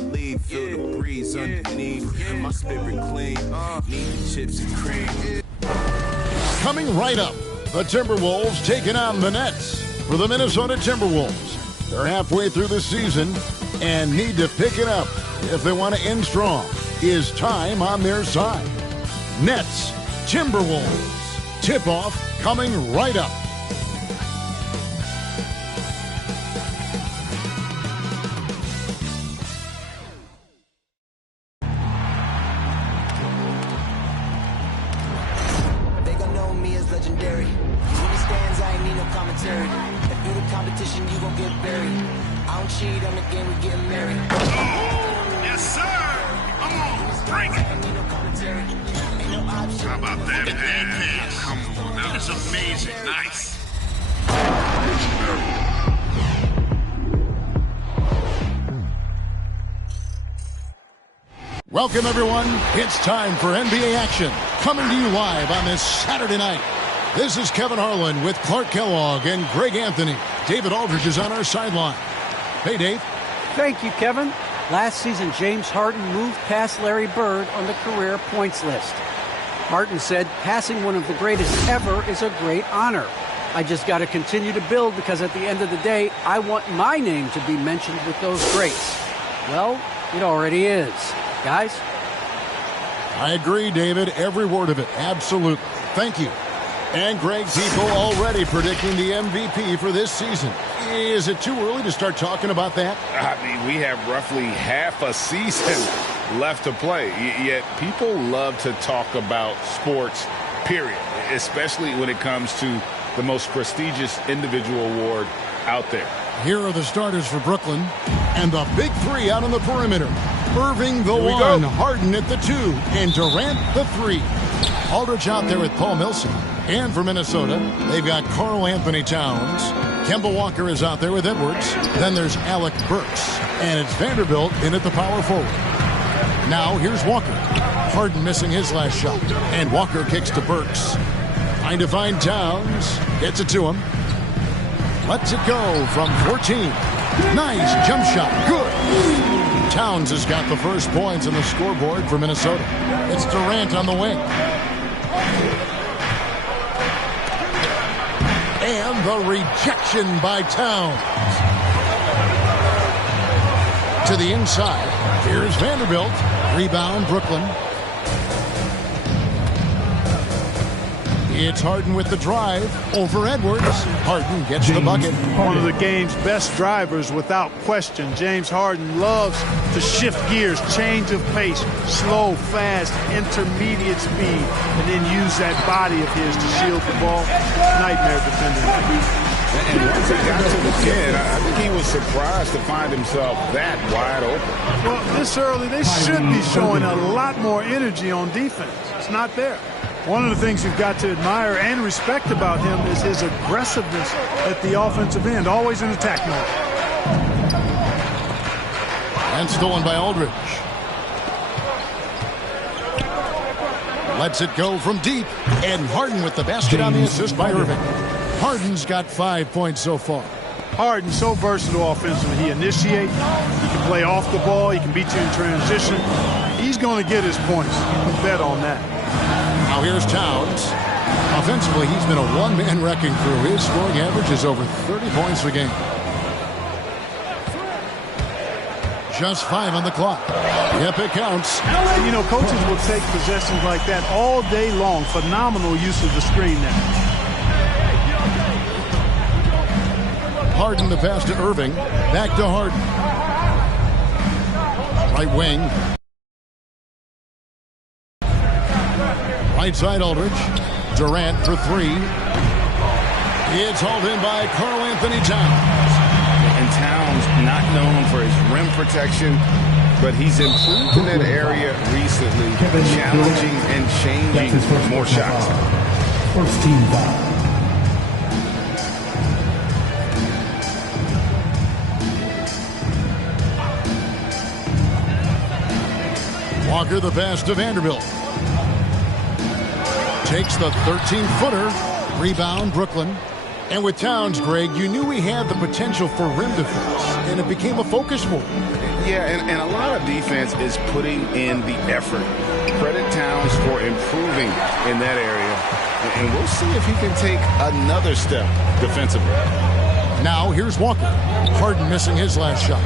leave, feel the breeze underneath. My spirit clean, need chips and cream. Coming right up, the Timberwolves taking on the Nets for the Minnesota Timberwolves. They're halfway through the season and need to pick it up if they want to end strong. Is time on their side? Nets, Timberwolves. Tip-off coming right up. They gon' know me as legendary. When it stands, I ain't need no commentary. If you the competition, you gon' get buried. I don't cheat on the game, we getting married. Yes, sir. Come on, bring it. How about that pass? Come on, now that's amazing. Nice. Welcome, everyone. It's time for NBA action. Coming to you live on this Saturday night. This is Kevin Harlan with Clark Kellogg and Greg Anthony. David Aldridge is on our sideline. Hey, Dave. Thank you, Kevin. Last season, James Harden moved past Larry Bird on the career points list. Harden said, passing one of the greatest ever is a great honor. I just got to continue to build because at the end of the day, I want my name to be mentioned with those greats. Well, it already is. Guys? I agree, David. Every word of it. Absolutely. Thank you. And Greg, people already predicting the MVP for this season. Is it too early to start talking about that? I mean, we have roughly half a season left to play, yet people love to talk about sports, period, especially when it comes to the most prestigious individual award out there. Here are the starters for Brooklyn, and the big three out on the perimeter. Irving the one, Harden at the two, and Durant the three. Aldridge out there with Paul Millsap. And for Minnesota, they've got Karl Anthony Towns. Kemba Walker is out there with Edwards. Then there's Alec Burks. And it's Vanderbilt in at the power forward. Now here's Walker. Harden missing his last shot. And Walker kicks to Burks. Trying to find Towns. Gets it to him. Lets it go from 14. Nice jump shot. Good. Towns has got the first points on the scoreboard for Minnesota. It's Durant on the wing. And the rejection by Towns. To the inside. Here's Vanderbilt. Rebound, Brooklyn. It's Harden with the drive over Edwards. Harden gets the bucket. One of the game's best drivers without question. James Harden loves to shift gears, change of pace, slow, fast, intermediate speed, and then use that body of his to shield the ball. Nightmare defending. And once he got to the 10, I think he was surprised to find himself that wide open. Well, this early, they should be showing a lot more energy on defense. It's not there. One of the things you've got to admire and respect about him is his aggressiveness at the offensive end, always in attack mode. And stolen by Aldridge. Lets it go from deep. And Harden with the basket on the assist by Irving. Harden's got 5 points so far. Harden so versatile offensively. He initiates, he can play off the ball, he can beat you in transition. He's going to get his points. You can bet on that. Now here's Towns. Offensively, he's been a one-man wrecking crew. His scoring average is over 30 points a game. Just 5 on the clock. Yep, it counts. You know, coaches will take possessions like that all day long. Phenomenal use of the screen now. Harden the pass to Irving. Back to Harden. Right wing. Right side Aldridge. Durant for three. It's hauled in by Karl Anthony Towns. And Towns not known for his rim protection, but he's improved in that area recently, challenging and changing more shots. First team foul. Walker the pass to Vanderbilt. Takes the 13-footer. Rebound, Brooklyn. And with Towns, Greg, you knew he had the potential for rim defense, and it became a focus for him. Yeah, and a lot of defense is putting in the effort. Credit Towns for improving in that area. And we'll see if he can take another step defensively. Now here's Walker. Harden missing his last shot.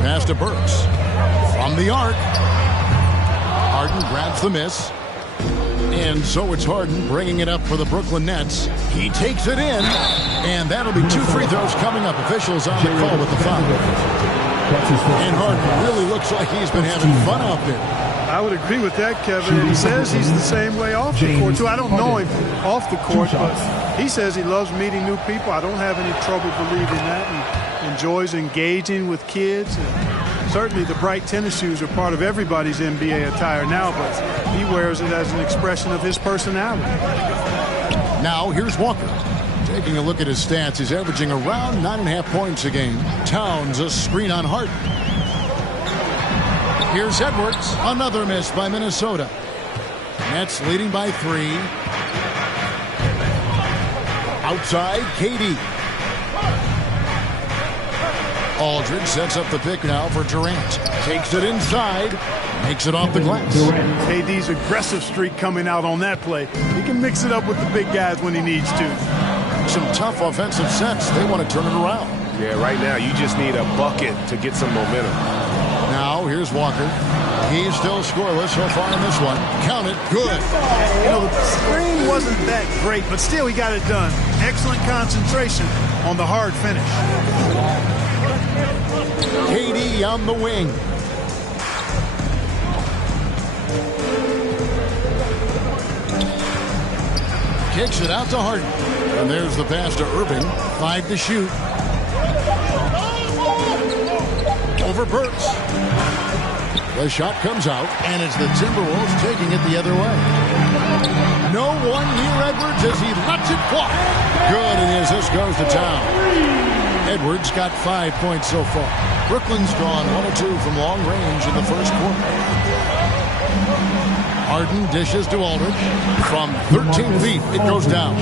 Pass to Burks. From the arc. Harden grabs the miss. And so it's Harden bringing it up for the Brooklyn Nets. He takes it in. And that'll be 2 free throws coming up. Officials on the call with the foul. And Harden really looks like he's been having fun out there. I would agree with that, Kevin. And he says he's the same way off the court, too. I don't know him off the court, but he says he loves meeting new people. I don't have any trouble believing that. He enjoys engaging with kids. And certainly the bright tennis shoes are part of everybody's NBA attire now, but he wears it as an expression of his personality. Now here's Walker. Taking a look at his stats, he's averaging around 9.5 points a game. Towns a screen on Harden. Here's Edwards. Another miss by Minnesota. Nets leading by 3. Outside, KD. Aldridge sets up the pick now for Durant. Takes it inside. Makes it off the glass. KD's aggressive streak coming out on that play. He can mix it up with the big guys when he needs to. Some tough offensive sets. They want to turn it around. Yeah, right now you just need a bucket to get some momentum. Now here's Walker. He's still scoreless so far in this one. Count it. Good. You know, the screen wasn't that great, but still he got it done. Excellent concentration on the hard finish. KD on the wing. Kicks it out to Harden. And there's the pass to Irving. 5 to shoot. Over Burks. The shot comes out, and it's the Timberwolves taking it the other way. No one near Edwards as he lets it fly. Good, and the assist goes to Town. Edwards got 5 points so far. Brooklyn's gone 1 of 2 from long range in the first quarter. Harden dishes to Aldridge. From 13 feet, it goes down.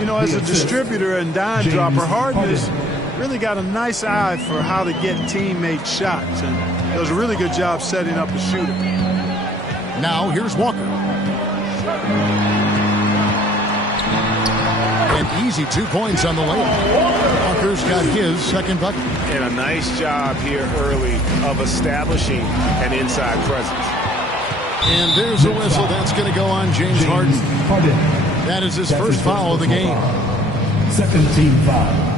You know, as a distributor and dime dropper, Harden has really got a nice eye for how to get teammate shots, and does a really good job setting up a shooter. Now here's Walker. An easy 2 points on the layup. Walker's got his second bucket. And a nice job here early of establishing an inside presence. And there's a whistle that's going to go on James Harden. That is his first foul of the game. Second team foul.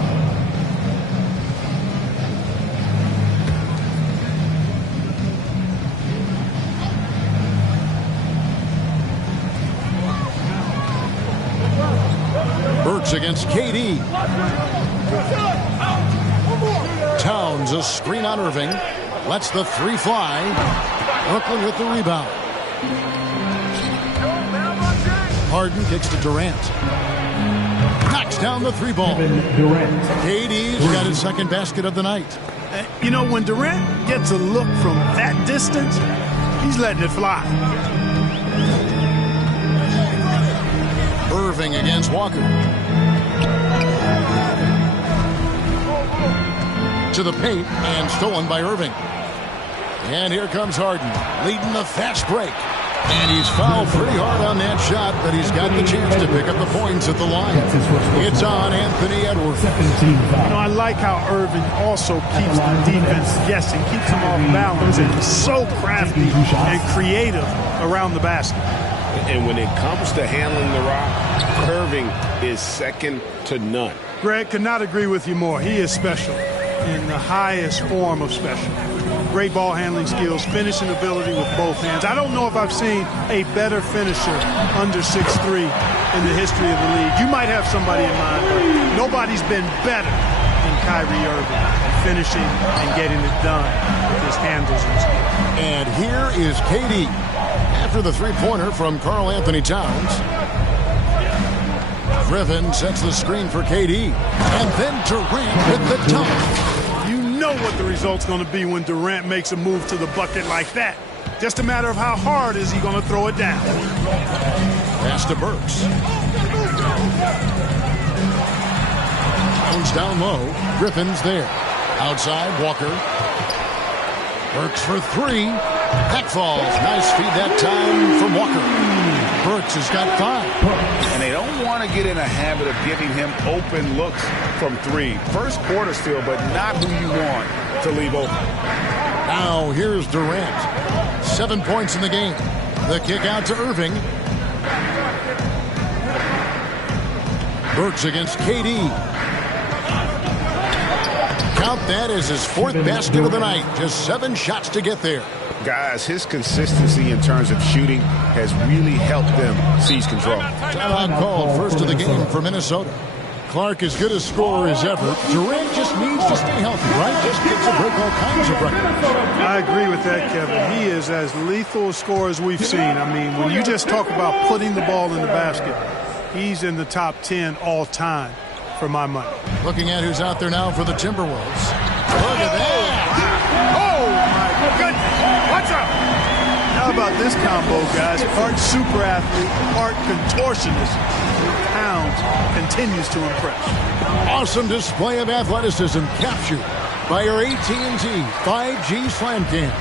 Burks against KD. Towns a screen on Irving. Lets the 3 fly. Brooklyn with the rebound. Harden kicks to Durant. Knocks down the 3 ball. KD's got his second basket of the night. You know, when Durant gets a look from that distance, he's letting it fly. Irving against Walker. To the paint and stolen by Irving. And here comes Harden, leading the fast break. And he's fouled pretty hard on that shot, but he's got the chance to pick up the points at the line. It's on Anthony Edwards. You know, I like how Irving also keeps the defense guessing, keeps them off balance, and is so crafty and creative around the basket. And when it comes to handling the rock, Irving is second to none. Greg, could not agree with you more. He is special in the highest form of special. Great ball handling skills, finishing ability with both hands. I don't know if I've seen a better finisher under 6'3" in the history of the league. You might have somebody in mind, but nobody's been better than Kyrie Irving at finishing and getting it done with his handles and skills. And here is KD after the 3-pointer from Karl Anthony Towns. Griffin sets the screen for KD. And then Durant with the dunk. You know what the result's going to be when Durant makes a move to the bucket like that. Just a matter of how hard is he going to throw it down. Pass to Burks. Towns down low. Griffin's there. Outside, Walker. Burks for three. That falls. Nice feed that time from Walker. Burks has got 5. And they don't want to get in a habit of giving him open looks from 3. First quarter still, but not who you want to leave open. Now here's Durant. 7 points in the game. The kick out to Irving. Burks against KD. Count that as his 4th basket of the night. Just 7 shots to get there. Guys, his consistency in terms of shooting has really helped them seize control. Timeout called, first of the game for Minnesota. Clark as good a scorer as ever. Durant just needs to stay healthy, right? Just gets to break all kinds of records. I agree with that, Kevin. He is as lethal a scorer as we've seen. I mean, when you just talk about putting the ball in the basket, he's in the top 10 all time for my money. Looking at who's out there now for the Timberwolves. Look at that. Oh, my goodness. What's up? How about this combo, guys? Part super athlete, part contortionist. Towns continues to impress. Awesome display of athleticism captured by our AT&T 5G Slam Cam.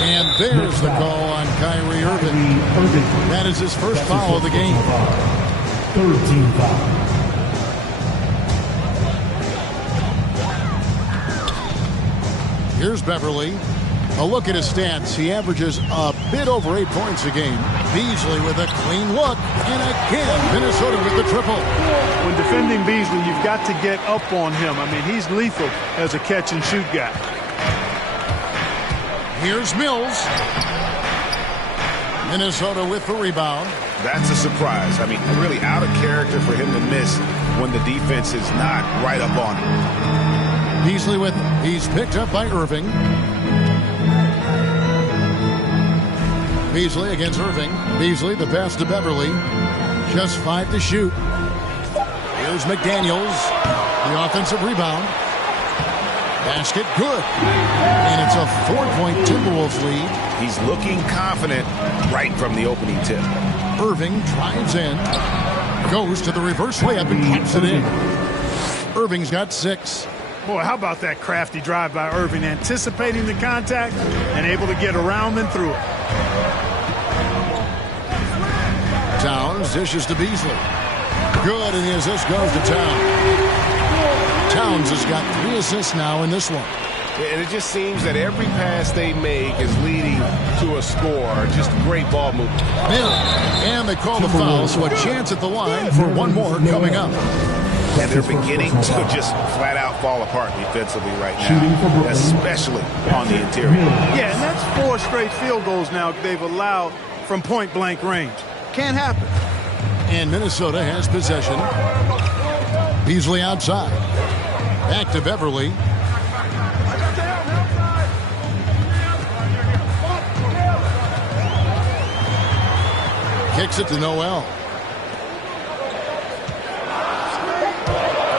And there's the call on Kyrie Irving. That is his first foul of the game. 3rd team foul. Here's Beverly. A look at his stats. He averages a bit over 8 points a game. Beasley with a clean look. And again, Minnesota with the triple. When defending Beasley, you've got to get up on him. I mean, he's lethal as a catch-and-shoot guy. Here's Mills. Minnesota with the rebound. That's a surprise. I mean, really out of character for him to miss when the defense is not right up on him. Beasley with him. He's picked up by Irving. Beasley against Irving. Beasley, the pass to Beverly. Just 5 to shoot. Here's McDaniels. The offensive rebound. Basket good. And it's a 4-point Timberwolves lead. He's looking confident right from the opening tip. Irving drives in. Goes to the reverse layup and keeps it in. Irving's got 6. Boy, how about that crafty drive by Irving, anticipating the contact and able to get around and through it. Towns dishes to Beasley. Good, and the assist goes to Towns. Towns has got 3 assists now in this one. And it just seems that every pass they make is leading to a score. Just great ball movement. And they call the foul, so a chance at the line for one more coming up. And they're beginning to just flat out fall apart defensively right now, especially on the interior. Yeah, and that's 4 straight field goals now they've allowed from point-blank range. Can't happen. And Minnesota has possession. Beasley outside. Back to Beverly. Kicks it to Noel.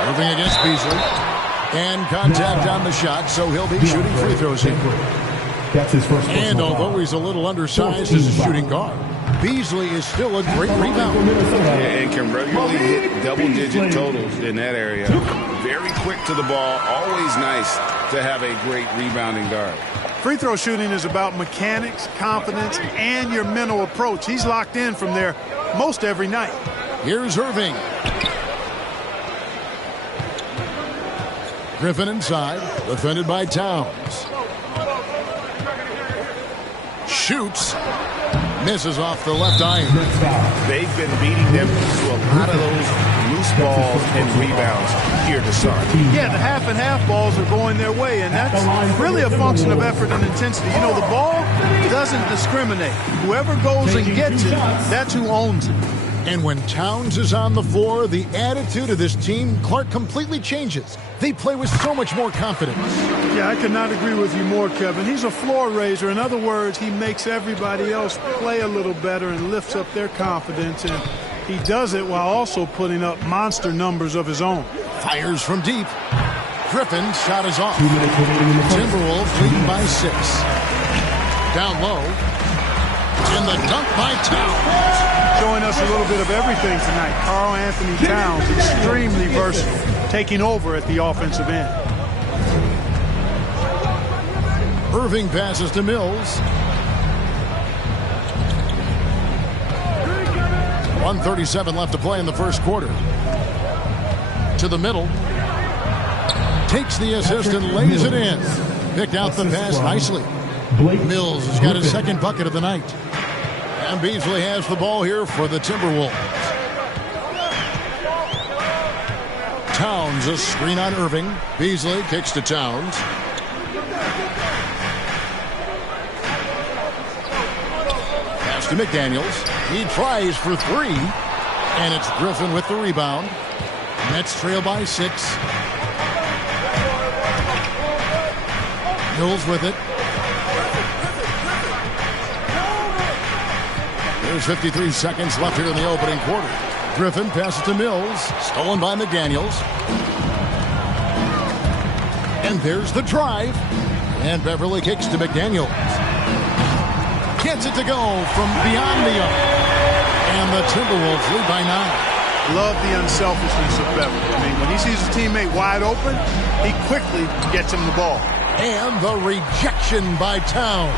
Moving against Beasley. And contact on the shot, so he'll be shooting free throws here. That's his first. And although he's a little undersized as a shooting guard, Beasley is still a great rebounder. And can regularly hit double-digit totals in that area. Very quick to the ball. Always nice to have a great rebounding guard. Free throw shooting is about mechanics, confidence, and your mental approach. He's locked in from there most every night. Here's Irving. Griffin inside, defended by Towns. Shoots. Misses off the left iron. They've been beating them to a lot of those loose balls and rebounds here to start. Yeah, the half and half balls are going their way, and that's really a function of effort and intensity. You know, the ball doesn't discriminate. Whoever goes and gets it, that's who owns it. And when Towns is on the floor, the attitude of this team, Clark, completely changes. They play with so much more confidence. Yeah, I could not agree with you more, Kevin. He's a floor raiser. In other words, he makes everybody else play a little better and lifts up their confidence. And he does it while also putting up monster numbers of his own. Fires from deep. Griffin's shot is off. Timberwolves leading by 6. Down low. And the dunk by Towns. Showing us a little bit of everything tonight. Karl Anthony Towns, extremely versatile, taking over at the offensive end. Irving passes to Mills. 1:37 left to play in the first quarter. To the middle. Takes the assist and lays it in. Picked out the pass nicely. Mills has got his second bucket of the night. And Beasley has the ball here for the Timberwolves. Towns, a screen on Irving. Beasley kicks to Towns. Pass to McDaniels. He tries for three. And it's Griffin with the rebound. Nets trail by 6. Mills with it. There's 53 seconds left here in the opening quarter. Griffin passes to Mills. Stolen by McDaniels. And there's the drive. And Beverly kicks to McDaniels. Gets it to go from beyond the arc. And the Timberwolves lead by 9. Love the unselfishness of Beverly. I mean, when he sees his teammate wide open, he quickly gets him the ball. And the rejection by Towns.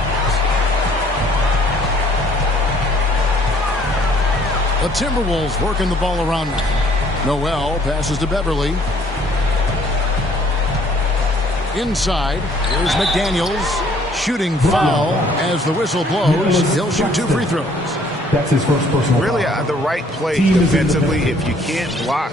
The Timberwolves working the ball around now. Noel passes to Beverly. Inside, here's McDaniels. Shooting foul as the whistle blows. He'll shoot 2 free throws. That's his first personal Really, foul. the right play defensively. If you can't block,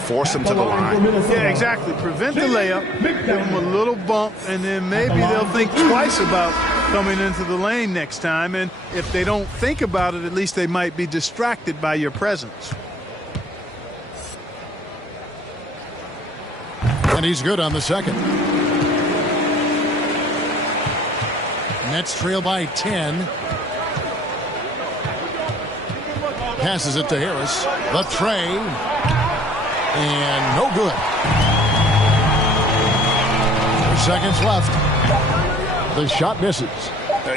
force him to the line. Yeah, exactly. Prevent the layup, give them a little bump, and then maybe they'll think twice about coming into the lane next time. And if they don't think about it, at least they might be distracted by your presence. And he's good on the second. Nets trail by 10. Passes it to Harris. The tray. And no good. 4 seconds left. The shot misses.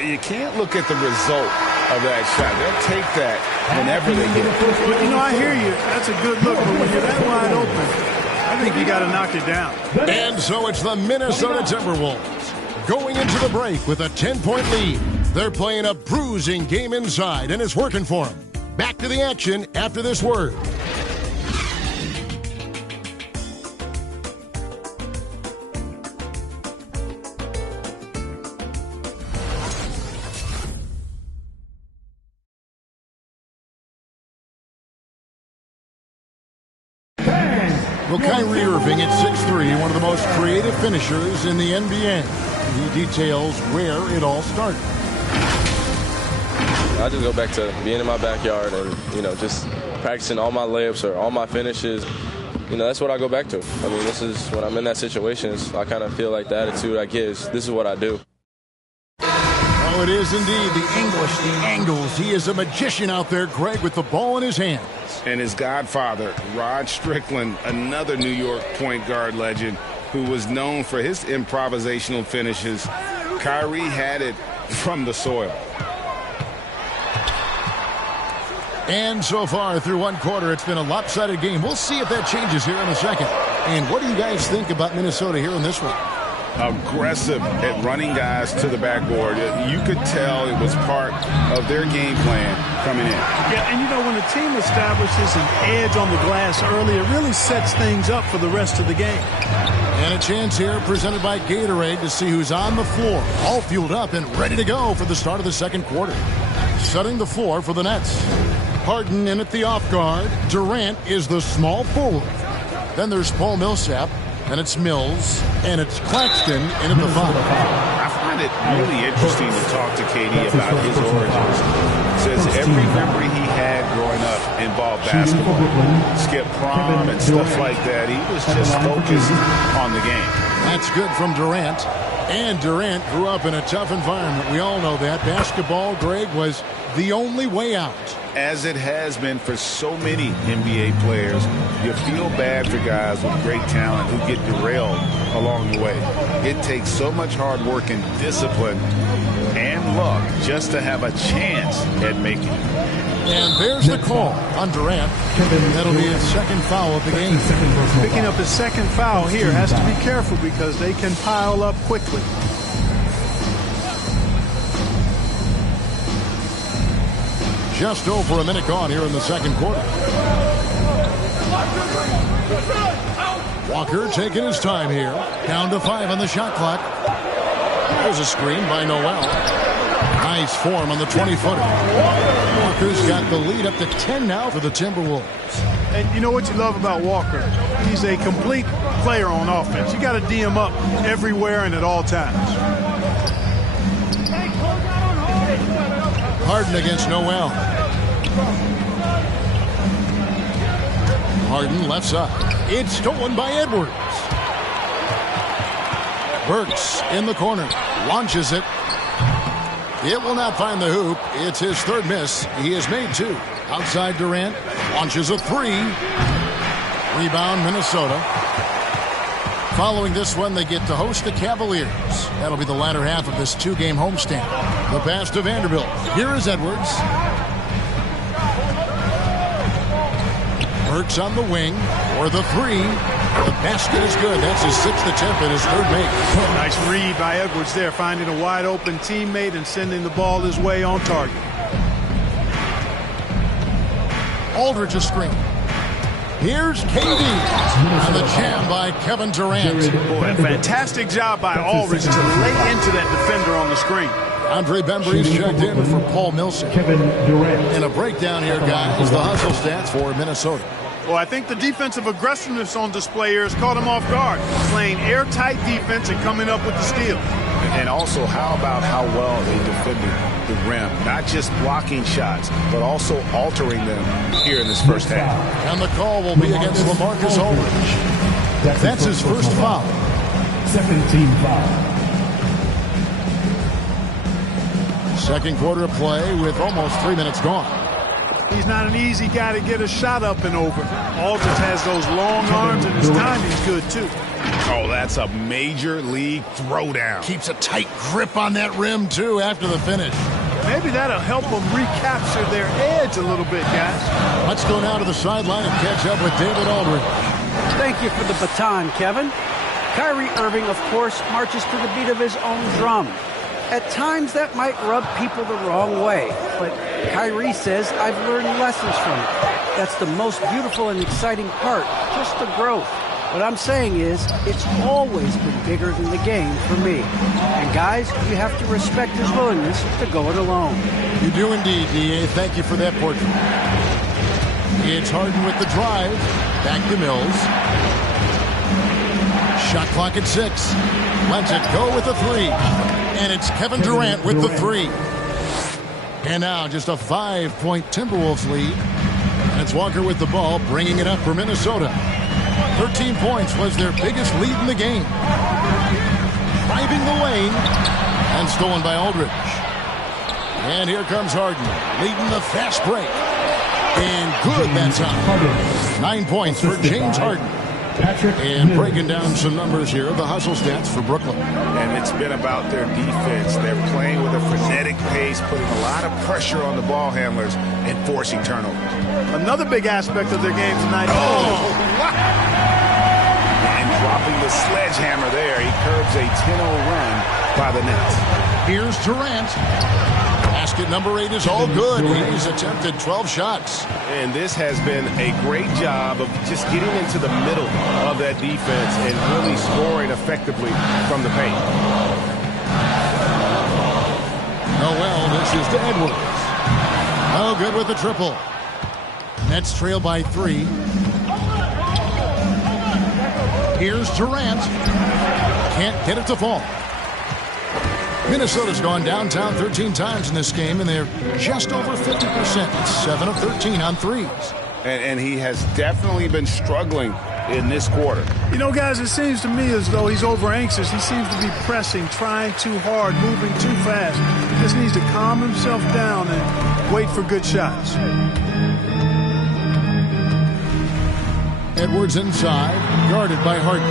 You can't look at the result of that shot. They'll take that whenever they get it. But, you know, I hear you. That's a good look. But when you're that wide open, I think you got to knock it down. And so it's the Minnesota Timberwolves going into the break with a 10-point lead. They're playing a bruising game inside, and it's working for them. Back to the action after this word. Well, Kyrie Irving at 6'3", one of the most creative finishers in the NBA. He details where it all started. I just go back to being in my backyard and, just practicing all my layups or all my finishes. That's what I go back to. I mean, this is when I'm in that situation, I kind of feel like the attitude I get is this is what I do. Oh, it is indeed the English, the angles. He is a magician out there, Greg, with the ball in his hands. And his godfather, Rod Strickland, another New York point guard legend who was known for his improvisational finishes. Kyrie had it from the soil. And so far through one quarter, it's been a lopsided game. We'll see if that changes here in a second. And what do you guys think about Minnesota here in this one? Aggressive at running guys to the backboard. You could tell it was part of their game plan coming in. Yeah, and when a team establishes an edge on the glass early, it really sets things up for the rest of the game. And a chance here presented by Gatorade to see who's on the floor, all fueled up and ready to go for the start of the second quarter. Setting the floor for the Nets. Harden in at the off guard. Durant is the small forward. Then there's Paul Millsap. And it's Mills, and it's Claxton in at the 5. I find it really interesting to talk to KD about his origins. Says every memory he had growing up involved basketball. Skip prom and stuff like that. He was just focused on the game. That's good from Durant. And Durant grew up in a tough environment. We all know that. Basketball, Greg, was the only way out. As it has been for so many NBA players, you feel bad for guys with great talent who get derailed along the way. It takes so much hard work and discipline and luck just to have a chance at making it. And there's the call on Durant. That'll be his second foul of the game. Picking up his second foul here has to be careful because they can pile up quickly. just over a minute gone here in the second quarter. Walker taking his time here. Down to 5 on the shot clock. There's a screen by Noel. Nice form on the 20-footer. Walker's got the lead up to 10 now for the Timberwolves. And you know what you love about Walker? He's a complete player on offense. You got to D him up everywhere and at all times. Harden against Noel. Harden left side. It's stolen by Edwards. Burks in the corner. Launches it. It will not find the hoop. It's his third miss. He has made 2. Outside Durant. Launches a 3. Rebound Minnesota. Following this one, they get to host the Cavaliers. That'll be the latter half of this 2-game homestand. The pass to Vanderbilt. Here is Edwards. Burks on the wing for the 3. The basket is good. That's his 6th attempt and his 3rd make. Nice read by Edwards there, finding a wide open teammate and sending the ball his way on target. Aldridge a screen. Here's KD on the jam by Kevin Durant. Boy, a fantastic job by Aldridge to lay into that defender on the screen. Andre Bembry's checked in for Paul Millsap. Kevin Durant. In a breakdown here, guys, the hustle stats for Minnesota. Well, I think the defensive aggressiveness on display here has caught him off guard. Playing airtight defense and coming up with the steal. And also, how about how well they defended the rim? Not just blocking shots, but also altering them here in this first half. And the call will be against LaMarcus Aldridge. That's his first foul. Second team foul. Second quarter of play with almost 3 minutes gone. He's not an easy guy to get a shot up and over. Aldridge has those long arms, and his timing's good, too. Oh, that's a major league throwdown. Keeps a tight grip on that rim, too, after the finish. Maybe that'll help them recapture their edge a little bit, guys. Let's go now to the sideline and catch up with David Aldridge. Thank you for the baton, Kevin. Kyrie Irving, of course, marches to the beat of his own drum. At times, that might rub people the wrong way, but Kyrie says, I've learned lessons from it. That's the most beautiful and exciting part, just the growth. What I'm saying is, it's always been bigger than the game for me. And guys, you have to respect his willingness to go it alone. You do indeed, D.A. Thank you for that portrait. It's Harden with the drive. Back to Mills. Shot clock at 6. Lets it go with the 3. And it's Kevin Durant with the 3. And now just a 5-point Timberwolves lead. And it's Walker with the ball, bringing it up for Minnesota. 13 points was their biggest lead in the game. Driving the lane. And stolen by Aldridge. And here comes Harden, leading the fast break. And good that time. 9 points for James Harden. And breaking down some numbers here, the hustle stats for Brooklyn. And it's been about their defense. They're playing with a frenetic pace, putting a lot of pressure on the ball handlers and forcing turnovers. Another big aspect of their game tonight. And dropping the sledgehammer there, he curbs a 10-0 run by the Nets. Here's Durant. Basket number 8 is all good. He's attempted 12 shots. And this has been a great job of just getting into the middle of that defense and really scoring effectively from the paint. Noel dishes to Edwards. Oh, good with the triple. Nets trail by 3. Here's Durant. Can't get it to fall. Minnesota's gone downtown 13 times in this game, and they're just over 50%. It's 7 of 13 on threes. And he has definitely been struggling in this quarter. You know, guys, it seems to me as though he's over anxious. He seems to be pressing, trying too hard, moving too fast. He just needs to calm himself down and wait for good shots. Edwards inside, guarded by Harden.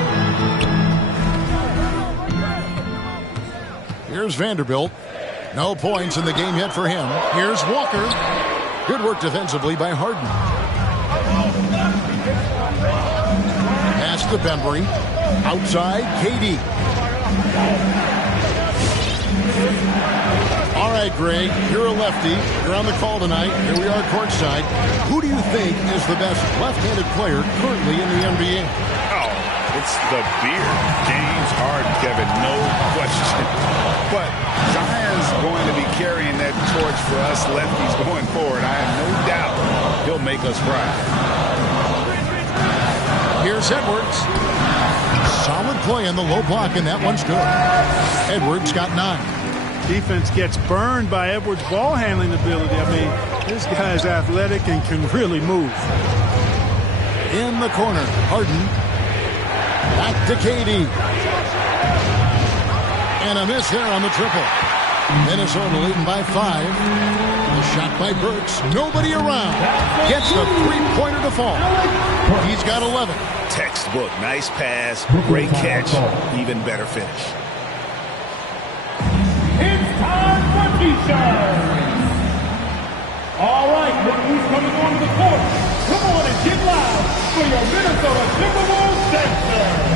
Here's Vanderbilt. No points in the game yet for him. Here's Walker. Good work defensively by Harden. Pass to Bembry. Outside, KD. All right, right, Greg, you're a lefty. You're on the call tonight. Here we are courtside. Who do you think is the best left-handed player currently in the NBA? Oh, it's the beard. James Harden, Kevin, no question. But Zion's going to be carrying that torch for us lefties going forward. I have no doubt he'll make us proud. Here's Edwards. Solid play in the low block, and that one's good. Edwards got 9. Defense gets burned by Edwards' ball handling ability. I mean, this guy's athletic and can really move. In the corner, Harden. Back to KD. And a miss there on the triple. Minnesota leading by 5. A shot by Burks. Nobody around. Gets the three-pointer to fall. He's got 11. Textbook. Nice pass. Great catch. Even better finish. Time for T-shirts. All right, look who's coming onto the court. Come on and get loud for your Minnesota Timberwolves Sixers.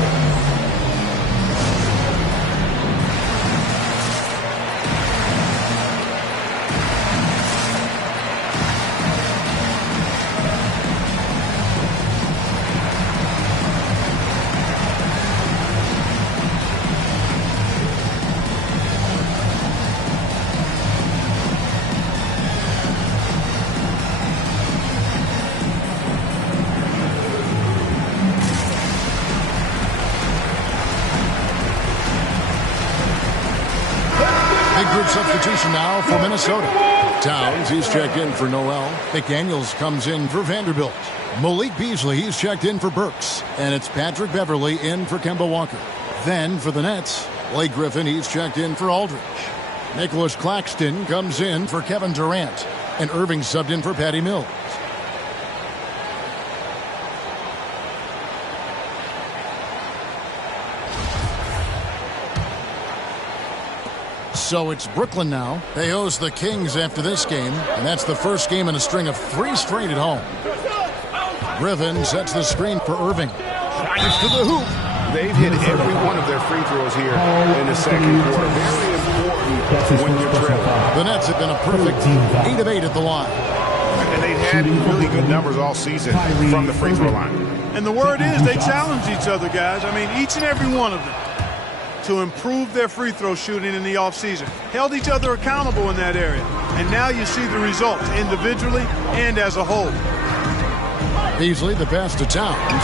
Substitution now for Minnesota. Towns, he's checked in for Noel. McDaniels comes in for Vanderbilt. Malik Beasley, he's checked in for Burks. And it's Patrick Beverley in for Kemba Walker. Then for the Nets, Blake Griffin, he's checked in for Aldridge. Nicholas Claxton comes in for Kevin Durant. And Irving subbed in for Patty Mills. So it's Brooklyn now. They host the Kings after this game, and that's the first game in a string of 3 straight at home. Griffin sets the screen for Irving. Drives to the hoop. They've hit every one of their free throws here in the second quarter. Very important when you're trailing. The Nets have been a perfect 8 of 8 at the line. And they've had really good numbers all season from the free throw line. And the word is they challenge each other, guys. I mean, each and every one of them, to improve their free throw shooting in the offseason. Held each other accountable in that area. And now you see the results individually and as a whole. Beasley, the pass to Towns.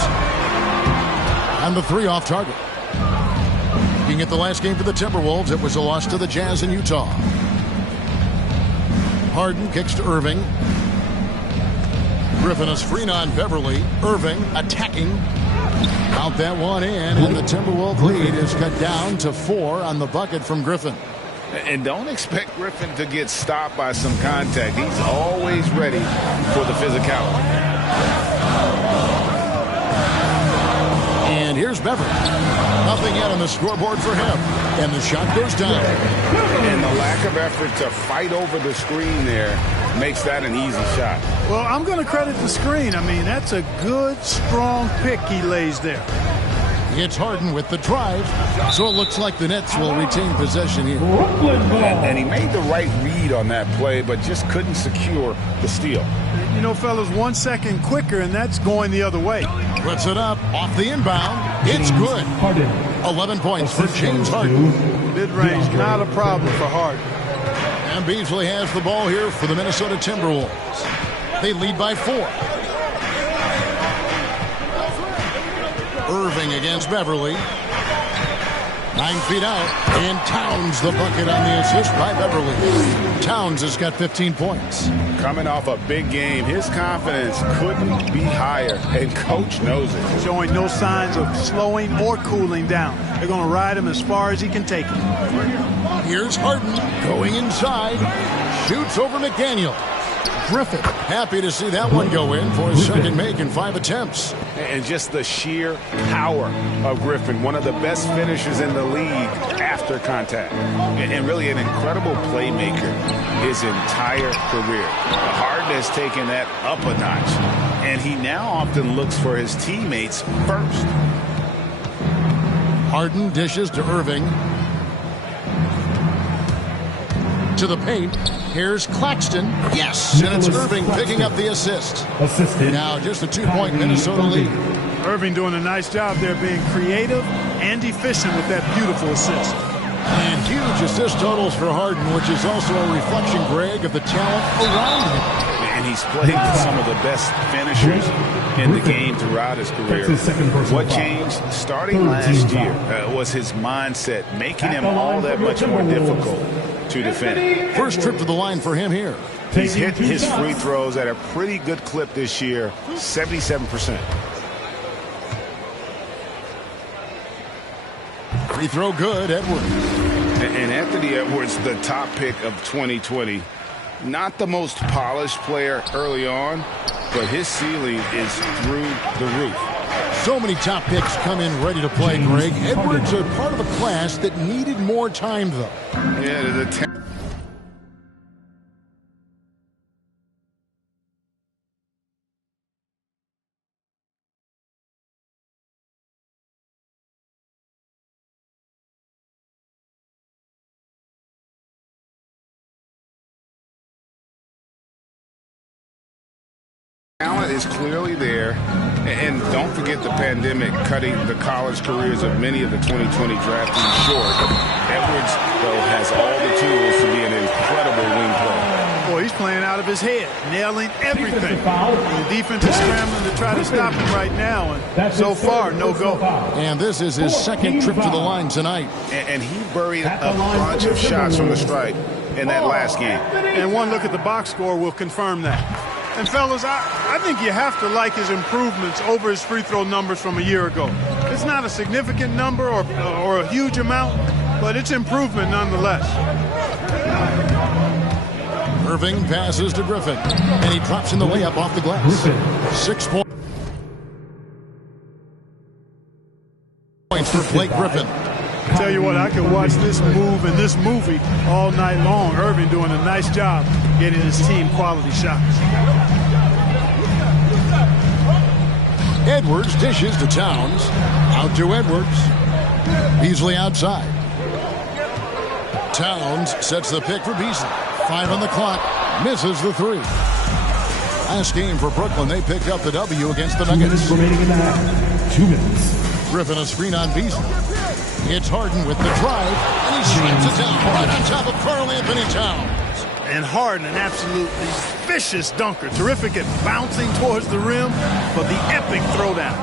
And the 3 off target. Looking at the last game for the Timberwolves, it was a loss to the Jazz in Utah. Harden kicks to Irving. Griffin is screen on Beverly. Irving attacking. Count that one in, and the Timberwolves lead is cut down to 4 on the bucket from Griffin. And don't expect Griffin to get stopped by some contact. He's always ready for the physicality. And here's Beverly. Nothing yet on the scoreboard for him. And the shot goes down. And the lack of effort to fight over the screen there makes that an easy shot. Well, I'm going to credit the screen. I mean, that's a good, strong pick he lays there. It's Harden with the drive. So it looks like the Nets will retain possession here. And he made the right read on that play, but just couldn't secure the steal. You know, fellas, 1 second quicker, and that's going the other way. Puts it up off the inbound. It's good. 11 points for James Harden. Mid-range, not a problem for Harden. And Beasley has the ball here for the Minnesota Timberwolves. They lead by 4. Irving against Beverly. 9 feet out. And Towns the bucket on the assist by Beverly. Towns has got 15 points. Coming off a big game, his confidence couldn't be higher, and coach knows it. Showing no signs of slowing or cooling down. They're going to ride him as far as he can take him. Here's Harden going inside. Shoots over McDaniel. Griffin happy to see that one go in for his second make in 5 attempts. And just the sheer power of Griffin, one of the best finishers in the league after contact. And really an incredible playmaker his entire career. Harden has taken that up a notch, and he now often looks for his teammates first. Harden dishes to Irving. To the paint. Here's Claxton. Yes! And it's Irving picking up the assist. Now just a 2-point Minnesota lead. Irving doing a nice job there being creative and efficient with that beautiful assist. And huge assist totals for Harden, which is also a reflection, Greg, of the talent around him. And he's played with some of the best finishers in the game throughout his career. What changed starting last year was his mindset, making him all that much more difficult to defend. First trip to the line for him here. He's hit his free throws at a pretty good clip this year, 77%. Free throw good, Edwards. And Anthony Edwards, the top pick of 2020. Not the most polished player early on, but his ceiling is through the roof. So many top picks come in ready to play, Greg. Edwards are part of a class that needed more time, though. Yeah, the talent is clearly there, and don't forget the pandemic cutting the college careers of many of the 2020 draftees short. Edwards, though, has all the tools to be an incredible wing player. Boy, he's playing out of his head, nailing everything. And the defense is scrambling to try to stop him right now, and so far, no go. And this is his second trip to the line tonight. And he buried a bunch of shots from the stripe in that last game. And one look at the box score will confirm that. And, fellas, I think you have to like his improvements over his free throw numbers from a year ago. It's not a significant number or a huge amount, but it's improvement nonetheless. Irving passes to Griffin, and he drops in the layup off the glass. 6 points for Blake Griffin. Tell you what, I could watch this move and this movie all night long. Irving doing a nice job getting his team quality shots. Edwards dishes to Towns. Out to Edwards. Beasley outside. Towns sets the pick for Beasley. 5 on the clock. Misses the 3. Last game for Brooklyn, they picked up the W against the Nuggets. 2 minutes remaining in the half. 2 minutes. Griffin a screen on Beasley. It's Harden with the drive, and he slams it down right on top of Karl Anthony Towns. And Harden, an absolutely vicious dunker. Terrific at bouncing towards the rim for the epic throwdown.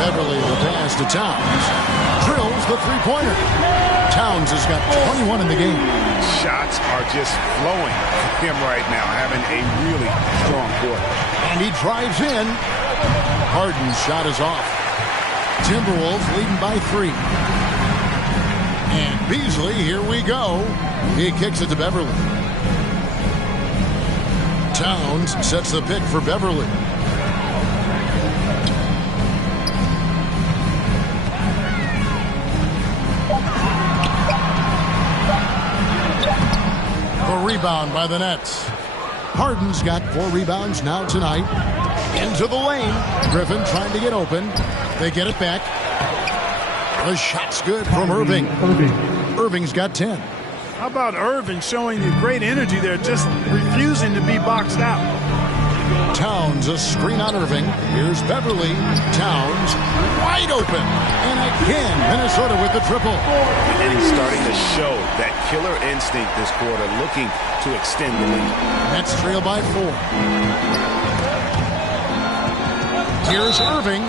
Beverly the pass to Towns. Drills the three-pointer. Towns has got 21 in the game. Shots are just flowing for him right now, having a really strong quarter. And he drives in. Harden's shot is off. Timberwolves leading by 3. And Beasley, here we go. He kicks it to Beverly. Towns sets the pick for Beverly. The rebound by the Nets. Harden's got 4 rebounds now tonight. Into the lane. Griffin trying to get open. They get it back. The shot's good from Irving. Irving's got 10. How about Irving showing you great energy there, just refusing to be boxed out? Towns a screen on Irving. Here's Beverly. Towns wide open. And again, Minnesota with the triple. And he's starting to show that killer instinct this quarter, looking to extend the lead. Nets trail by 4. Here's Irving.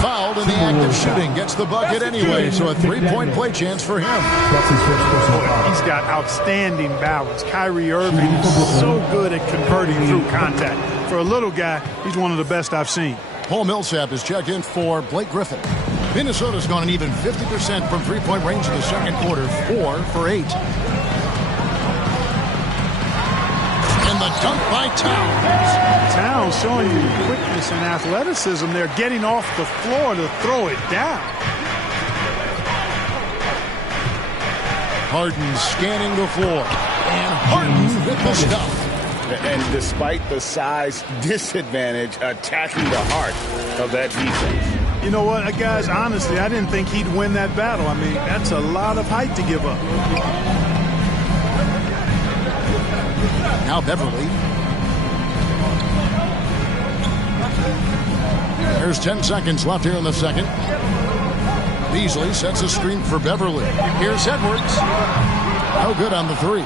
Fouled in the act of shooting. Gets the bucket anyway, so a 3-point play chance for him. He's got outstanding balance. Kyrie Irving is so good at converting through contact. For a little guy, he's one of the best I've seen. Paul Millsap is checked in for Blake Griffin. Minnesota's gone an even 50% from three-point range in the second quarter. 4 for 8. And the dunk by Towns. Towns showing you quickness and athleticism there, getting off the floor to throw it down. Harden scanning the floor. And Harden with the stuff. And despite the size disadvantage, attacking the heart of that defense. You know what, guys, honestly, I didn't think he'd win that battle. I mean, that's a lot of height to give up. Now Beverly. There's 10 seconds left here in the second. Beasley sets a screen for Beverly. Here's Edwards. No good on the three.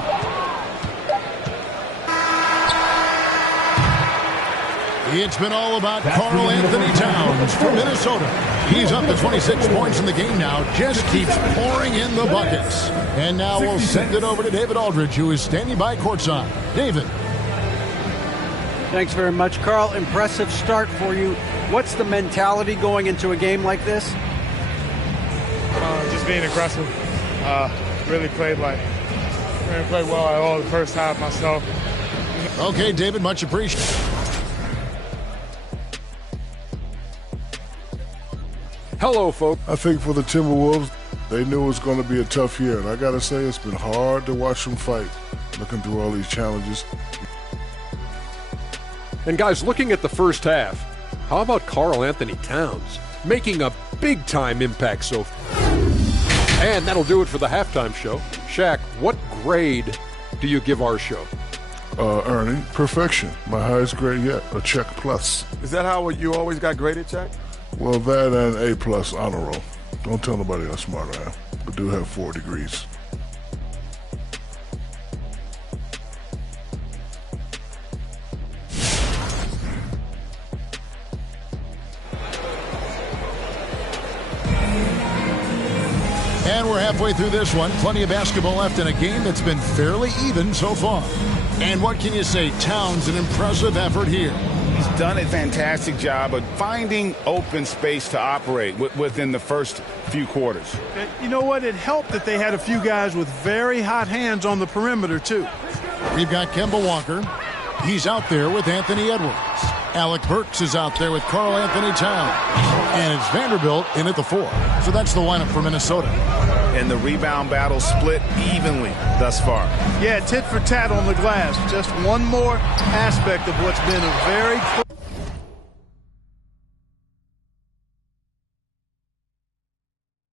It's been all about Karl Anthony Towns from Minnesota. He's up to 26 points in the game now. Just keeps pouring in the buckets. And now we'll send it over to David Aldridge, who is standing by courtside. David. Thanks very much, Karl. Impressive start for you. What's the mentality going into a game like this? Just being aggressive. Really played well at all the first half myself. Okay, David, much appreciated. Hello, folks. I think for the Timberwolves, they knew it was going to be a tough year. And I got to say, it's been hard to watch them fight, looking through all these challenges. And guys, looking at the first half, how about Karl Anthony Towns making a big-time impact so far? And that'll do it for the halftime show. Shaq, what grade do you give our show? Ernie, perfection. My highest grade yet, a check plus. Is that how you always got graded, Shaq? Well, that and A plus honor roll. Don't tell nobody how smart I am, but do have 4 degrees. And we're halfway through this one. Plenty of basketball left in a game that's been fairly even so far. And what can you say? Towns, an impressive effort here. He's done a fantastic job of finding open space to operate within the first few quarters. You know what? It helped that they had a few guys with very hot hands on the perimeter, too. We've got Kemba Walker. He's out there with Anthony Edwards. Alec Burks is out there with Karl Anthony Towns. And it's Vanderbilt in at the 4. So that's the lineup for Minnesota. And the rebound battle split evenly thus far. Yeah, tit for tat on the glass. Just one more aspect of what's been a very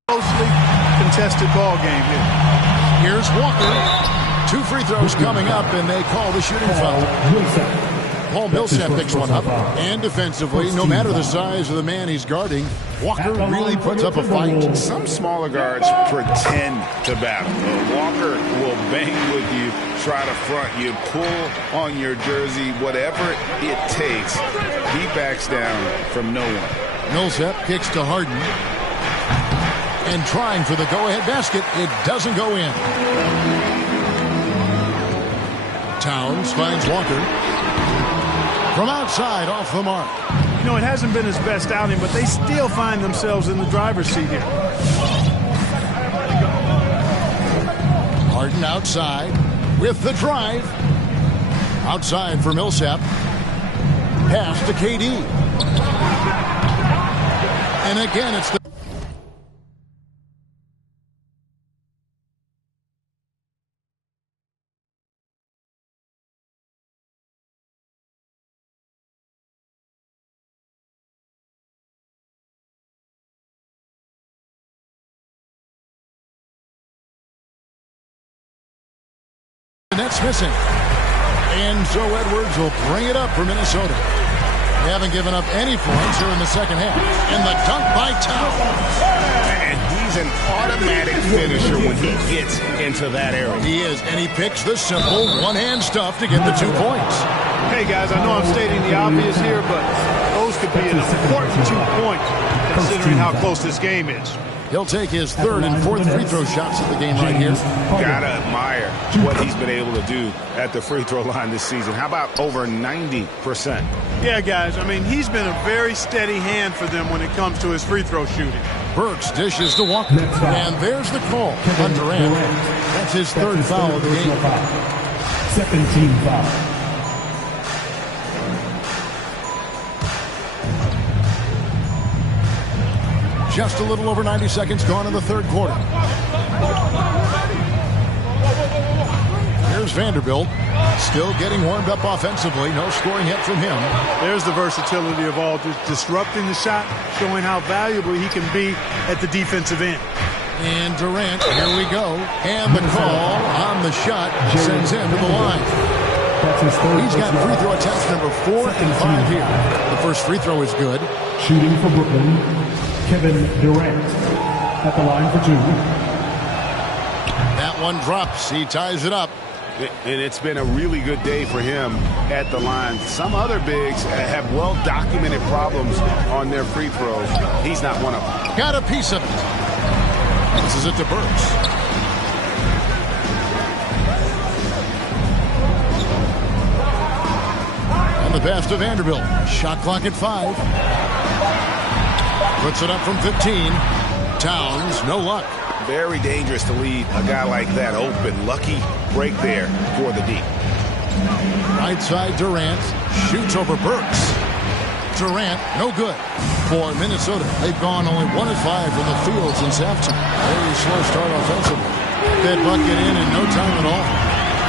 closely contested ball game here. Here's Walker. 2 free throws coming up, and they call the shooting foul. Paul Millsap picks one up. And defensively, no matter the size of the man he's guarding, Walker really puts up a fight. Some smaller guards pretend to battle. Walker will bang with you, try to front you, pull on your jersey, whatever it takes. He backs down from no one. Millsap kicks to Harden. And trying for the go-ahead basket, it doesn't go in. Towns finds Walker. From outside, off the mark. You know, it hasn't been his best outing, but they still find themselves in the driver's seat here. Harden outside with the drive. Outside for Millsap. Pass to KD. And again, it's the net's missing. And so Edwards will bring it up for Minnesota. They haven't given up any points here in the second half. And the dunk by Towns. And he's an automatic finisher when he gets into that area. He is, and he picks the simple one-hand stuff to get the 2 points. Hey, guys, I know I'm stating the obvious here, but those could be an important 2 points considering how close this game is. He'll take his 3rd and 4th free throw shots of the game right here. Gotta admire what he's been able to do at the free throw line this season. How about over 90%? Yeah, guys, I mean, he's been a very steady hand for them when it comes to his free throw shooting. Burks dishes to Walker. And there's the call on Durant. That's his 3rd foul of the game. 17 foul. Just a little over 90 seconds gone in the 3rd quarter. Here's Vanderbilt. Still getting warmed up offensively. No scoring yet from him. There's the versatility of Aldridge, disrupting the shot, showing how valuable he can be at the defensive end. And Durant, here we go. And the call on the shot sends him to the line. That's his third. He's got free throw attempts number 4 and 5 here. The first free throw is good. Shooting for Brooklyn, Kevin Durant at the line for 2. That one drops. He ties it up. And it's been a really good day for him at the line. Some other bigs have well-documented problems on their free throws. He's not one of them. Got a piece of it. Passes it to Burks. And the pass to Vanderbilt. Shot clock at 5. Puts it up from 15. Towns, no luck. Very dangerous to leave a guy like that open. Lucky break there for the deep. Right side, Durant shoots over Burks. Durant, no good. For Minnesota, they've gone only 1 of 5 from the field since halftime. Very slow start offensively. That bucket in no time at all.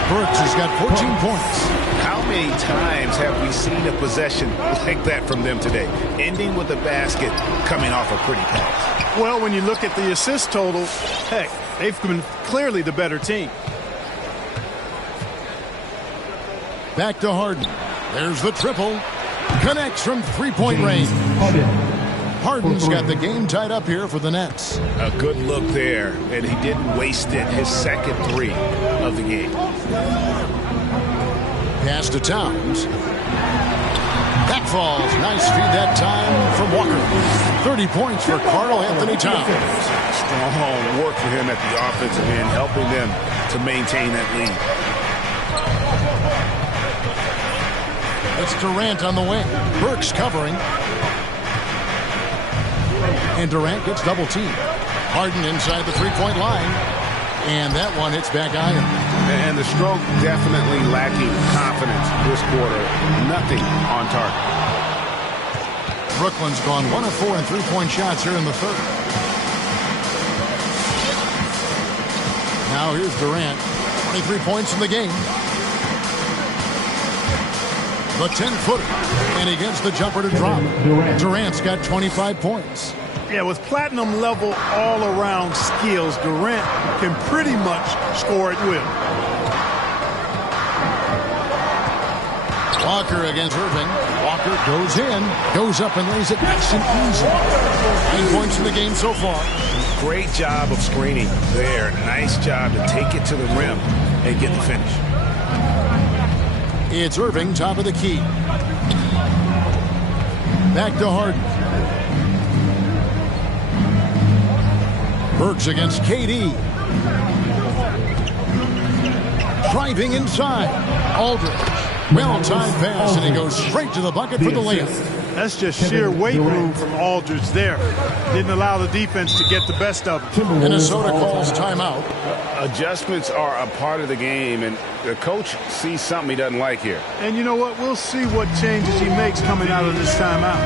Burks has got 14 points. How many times have we seen a possession like that from them today? Ending with a basket, coming off a pretty pass. Well, when you look at the assist total, heck, they've been clearly the better team. Back to Harden. There's the triple. Connects from three-point range. Harden's got the game tied up here for the Nets. A good look there, and he didn't waste it. His second 3 of the game. Pass to Towns. Back falls. Nice feed that time from Walker. 30 points for Karl Anthony Towns. Strong work for him at the offensive end, helping them to maintain that lead. It's Durant on the wing. Burks covering. And Durant gets double teamed. Harden inside the three-point line. And that one hits back iron. And the stroke definitely lacking confidence this quarter. Nothing on target. Brooklyn's gone 1 of 4 in three-point shots here in the third. Now here's Durant. 23 points in the game. The 10-footer. And he gets the jumper to drop. Durant's got 25 points. Yeah, with platinum-level all-around skills, Durant can pretty much score at will. Walker against Irving. Walker goes in, goes up and lays it nice and easy. 9 points in the game so far. Great job of screening there. Nice job to take it to the rim and get the finish. It's Irving, top of the key. Back to Harden. Burks against KD. Driving inside. Aldridge. Well-timed pass, and he goes straight to the bucket for the layup. That's just sheer weight room from Aldridge there. Didn't allow the defense to get the best of it. Minnesota calls timeout. Adjustments are a part of the game, and the coach sees something he doesn't like here. And you know what? We'll see what changes he makes coming out of this timeout.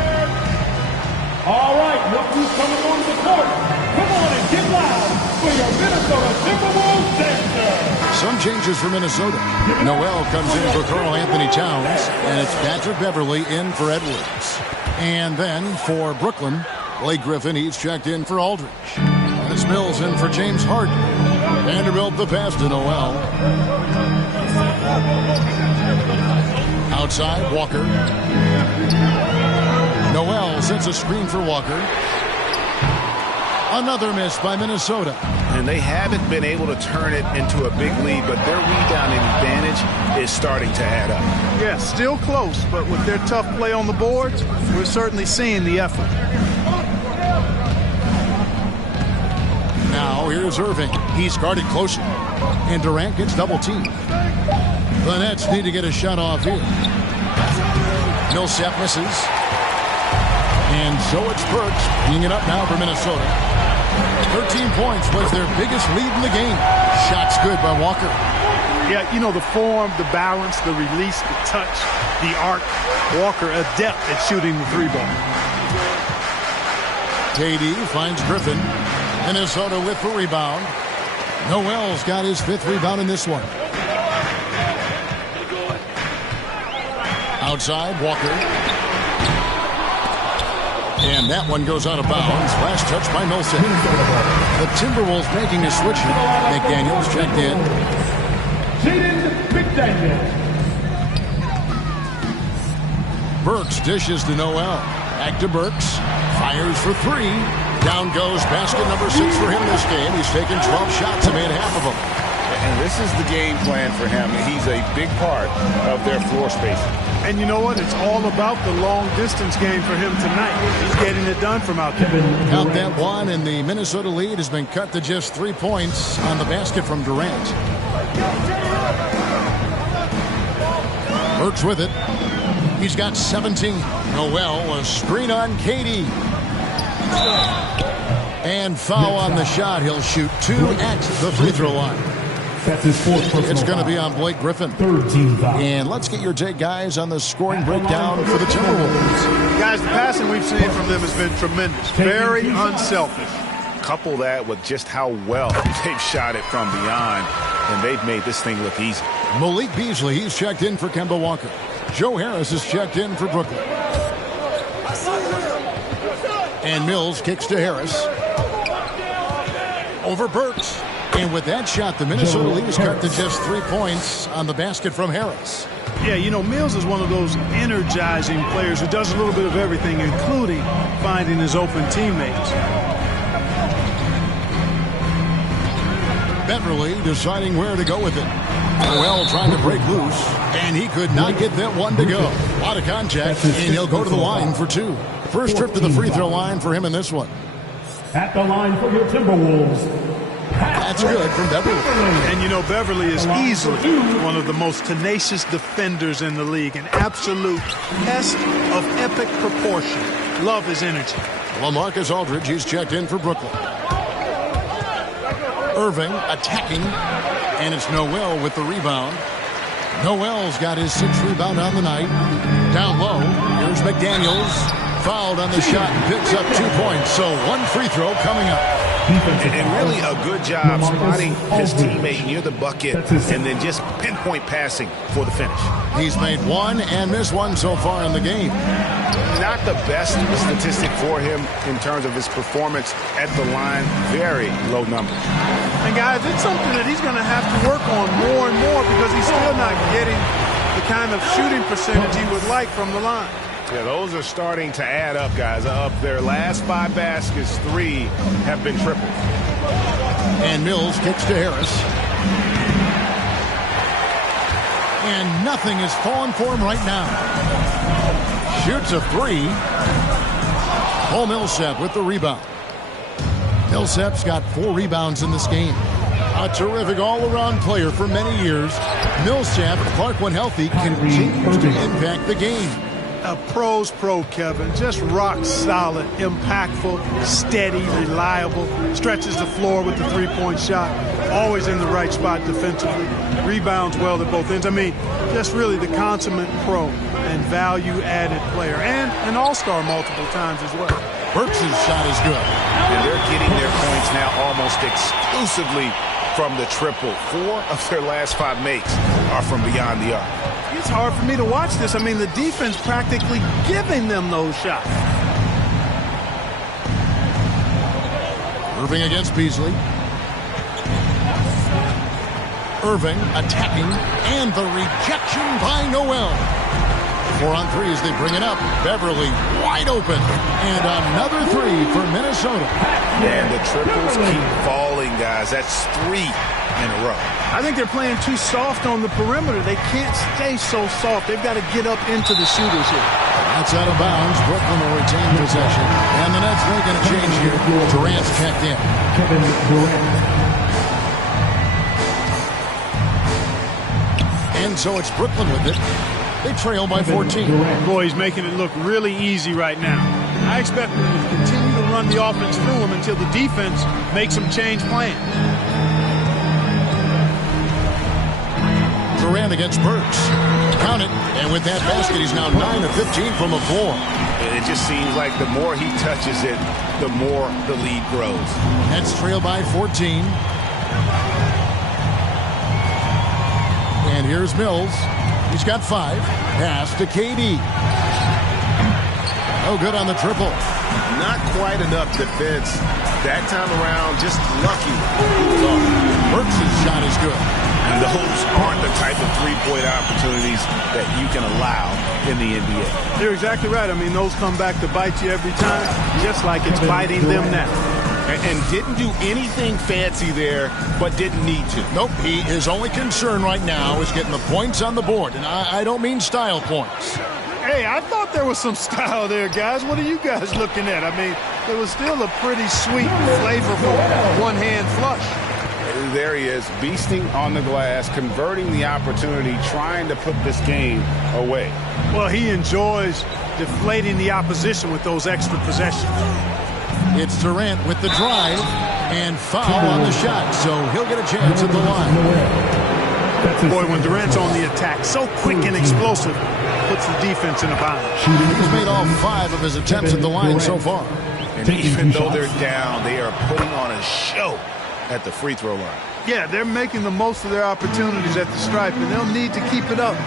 All right, look who's coming on the court. Come on and get loud for your Minnesota Timberwolves Center. Some changes for Minnesota. Noel comes in for Karl Anthony Towns, and it's Patrick Beverley in for Edwards. And then for Brooklyn, Blake Griffin, he's checked in for Aldridge. Dennis Mills in for James Harden. Vanderbilt the pass to Noel. Outside, Walker. Noel sets a screen for Walker. Another miss by Minnesota. And they haven't been able to turn it into a big lead, but their rebounding advantage is starting to add up. Yeah, still close, but with their tough play on the boards, we're certainly seeing the effort. Now here's Irving. He's guarded closely. And Durant gets double teamed. The Nets need to get a shot off here. Millsap misses. And so it's Burks bringing it up now for Minnesota. 13 points was their biggest lead in the game. Shots good by Walker. Yeah, you know, the form, the balance, the release, the touch, the arc. Walker adept at shooting the three ball. KD finds Griffin. Minnesota with the rebound. Noel's got his 5th rebound in this one. Outside, Walker. And that one goes out of bounds. Last touch by Millsap. The Timberwolves making a switch. McDaniels checked in. Jaden McDaniels. Burks dishes to Noel. Back to Burks. Fires for three. Down goes basket number 6 for him this game. He's taken 12 shots and made half of them. And this is the game plan for him. He's a big part of their floor spacing. And you know what? It's all about the long-distance game for him tonight. He's getting it done from out there. Count that one, and the Minnesota lead has been cut to just 3 points on the basket from Durant. Burks with it. He's got 17. Noel, a screen on Katie. And foul on the shot. He'll shoot 2 at the free throw line. That's his fourth personal It's going to be foul. on Blake Griffin. Third team foul. And let's get your take, guys, on the scoring breakdown for the Timberwolves. Guys, the passing we've seen from them has been tremendous. Very unselfish. Couple that with just how well they've shot it from beyond, and they've made this thing look easy. Malik Beasley, he's checked in for Kemba Walker. Joe Harris is checked in for Brooklyn. And Mills kicks to Harris. Over Burks. And with that shot, the Minnesota lead is cut to just 3 points on the basket from Harris. Yeah, you know, Mills is one of those energizing players who does a little bit of everything, including finding his open teammates. Beverly deciding where to go with it. Noel trying to break loose, and he could not get that one to go. A lot of contact, and he'll go to the line for 2. First trip to the free throw line for him in this one. At the line for your Timberwolves. That's good from Beverly. And you know, Beverly is easily one of the most tenacious defenders in the league. An absolute pest of epic proportion. Love his energy. LaMarcus Aldridge, he's checked in for Brooklyn. Irving attacking, and it's Noel with the rebound. Noel's got his 6th rebound on the night. Down low, here's McDaniels. Fouled on the shot and picks up 2 points. So 1 free throw coming up. And really a good job spotting his teammate near the bucket and then just pinpoint passing for the finish. He's made 1 and missed 1 so far in the game. Not the best statistic for him in terms of his performance at the line. Very low number. And guys, it's something that he's going to have to work on more and more because he's still not getting the kind of shooting percentage he would like from the line. Yeah, those are starting to add up, guys. Of their last 5 baskets, 3 have been triples. And Mills kicks to Harris. And nothing is falling for him right now. Shoots a 3. Paul Millsap with the rebound. Millsap's got 4 rebounds in this game. A terrific all-around player for many years. Millsap, Clark when healthy, continues to impact the game. A pro's pro, Kevin. Just rock solid, impactful, steady, reliable. Stretches the floor with the 3-point shot. Always in the right spot defensively. Rebounds well at both ends. I mean, just really the consummate pro and value-added player. And an all-star multiple times as well. Burks' shot is good. And they're getting their points now almost exclusively from the triple. 4 of their last 5 makes are from beyond the arc. It's hard for me to watch this. I mean, the defense practically giving them those shots. Irving against Beasley. Irving attacking, and the rejection by Noel. 4 on 3 as they bring it up. Beverly wide open, and another 3 for Minnesota. And the triples keep falling, guys. That's 3 in a row. I think they're playing too soft on the perimeter. They can't stay so soft. They've got to get up into the shooters here. That's out of bounds. Brooklyn will retain possession. And the Nets making a change here. Durant's checked in. Kevin Durant. And so it's Brooklyn with it. They trail by 14. Boy, he's making it look really easy right now. I expect them to continue to run the offense through him until the defense makes them change plans. Durant against Burks. Count it. And with that basket, he's now 9 of 15 from the floor. It just seems like the more he touches it, the more the lead grows. Nets trail by 14. And here's Mills. He's got 5. Pass to KD. No good on the triple. Not quite enough defense. That time around, just lucky. Burks' shot is good. those aren't the type of three-point opportunities that you can allow in the NBA. You're exactly right. I mean, those come back to bite you every time, just like it's biting them now. And didn't do anything fancy there, but didn't need to. Nope, his only concern right now is getting the points on the board, and I don't mean style points. Hey, I thought there was some style there, guys. What are you guys looking at? I mean, it was still a pretty sweet, flavorful one-hand flush. There he is, beasting on the glass, converting the opportunity, trying to put this game away. Well, he enjoys deflating the opposition with those extra possessions. It's Durant with the drive and foul on the shot, so he'll get a chance at the line. Boy, when Durant's on the attack, so quick and explosive, puts the defense in a bind. He's made all 5 of his attempts at the line so far. And even though they're down, they are putting on a show at the free throw line. Yeah, they're making the most of their opportunities at the stripe, and they'll need to keep it up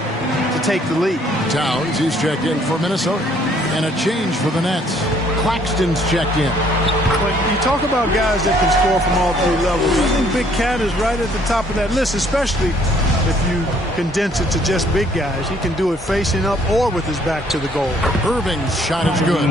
to take the lead. Towns, he's checked in for Minnesota. And a change for the Nets. Claxton's checked in. When you talk about guys that can score from all 3 levels, I think Big Cat is right at the top of that list, especially if you condense it to just big guys. He can do it facing up or with his back to the goal. Irving's shot is good.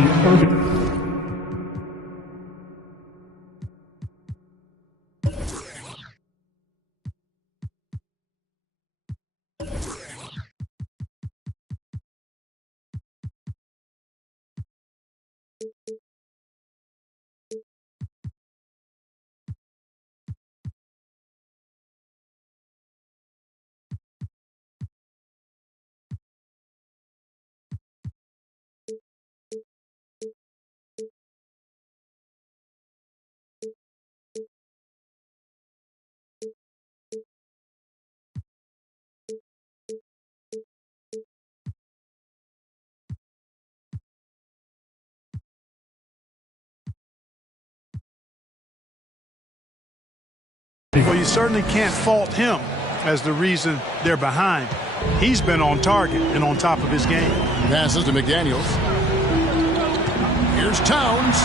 Well, you certainly can't fault him as the reason they're behind. He's been on target and on top of his game. Passes to McDaniels. Here's Towns,